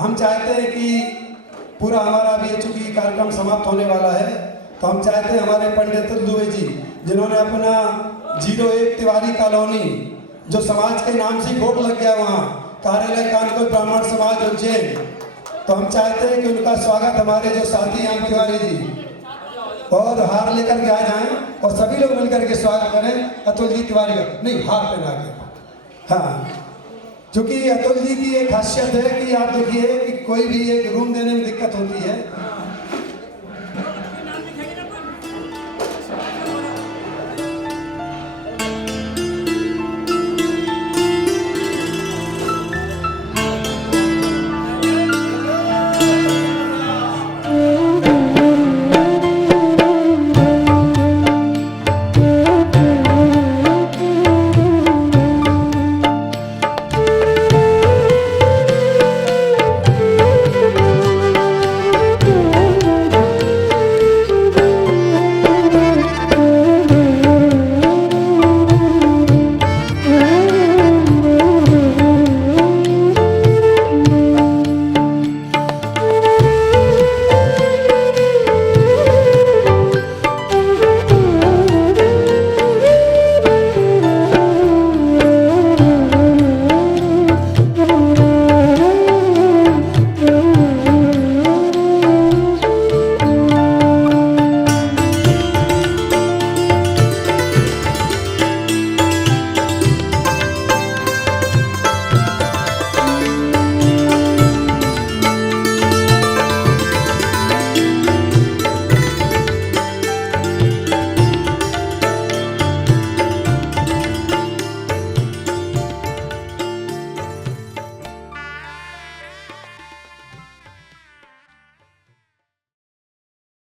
हम चाहते हैं कि पूरा हमारा भी चूंकि कार्यक्रम समाप्त होने वाला है, तो हम चाहते हैं हमारे पंडित अतुल दुबे जी, जिन्होंने अपना 01 तिवारी कॉलोनी, जो समाज के नाम से बोर्ड लग गया वहाँ, कार्यालय कानपुर ब्राह्मण समाज उज्जैन, तो हम चाहते हैं कि उनका स्वागत हमारे जो साथी हैं तिवारी जी और हार लेकर के आ जाएं और सभी लोग मिलकर के स्वागत करें अतुल जी तिवारी का। नहीं, हार पहना के। हाँ, क्योंकि अतुल जी की एक खासियत है कि आप देखिए कि कोई भी एक रूम देने में दिक्कत होती है,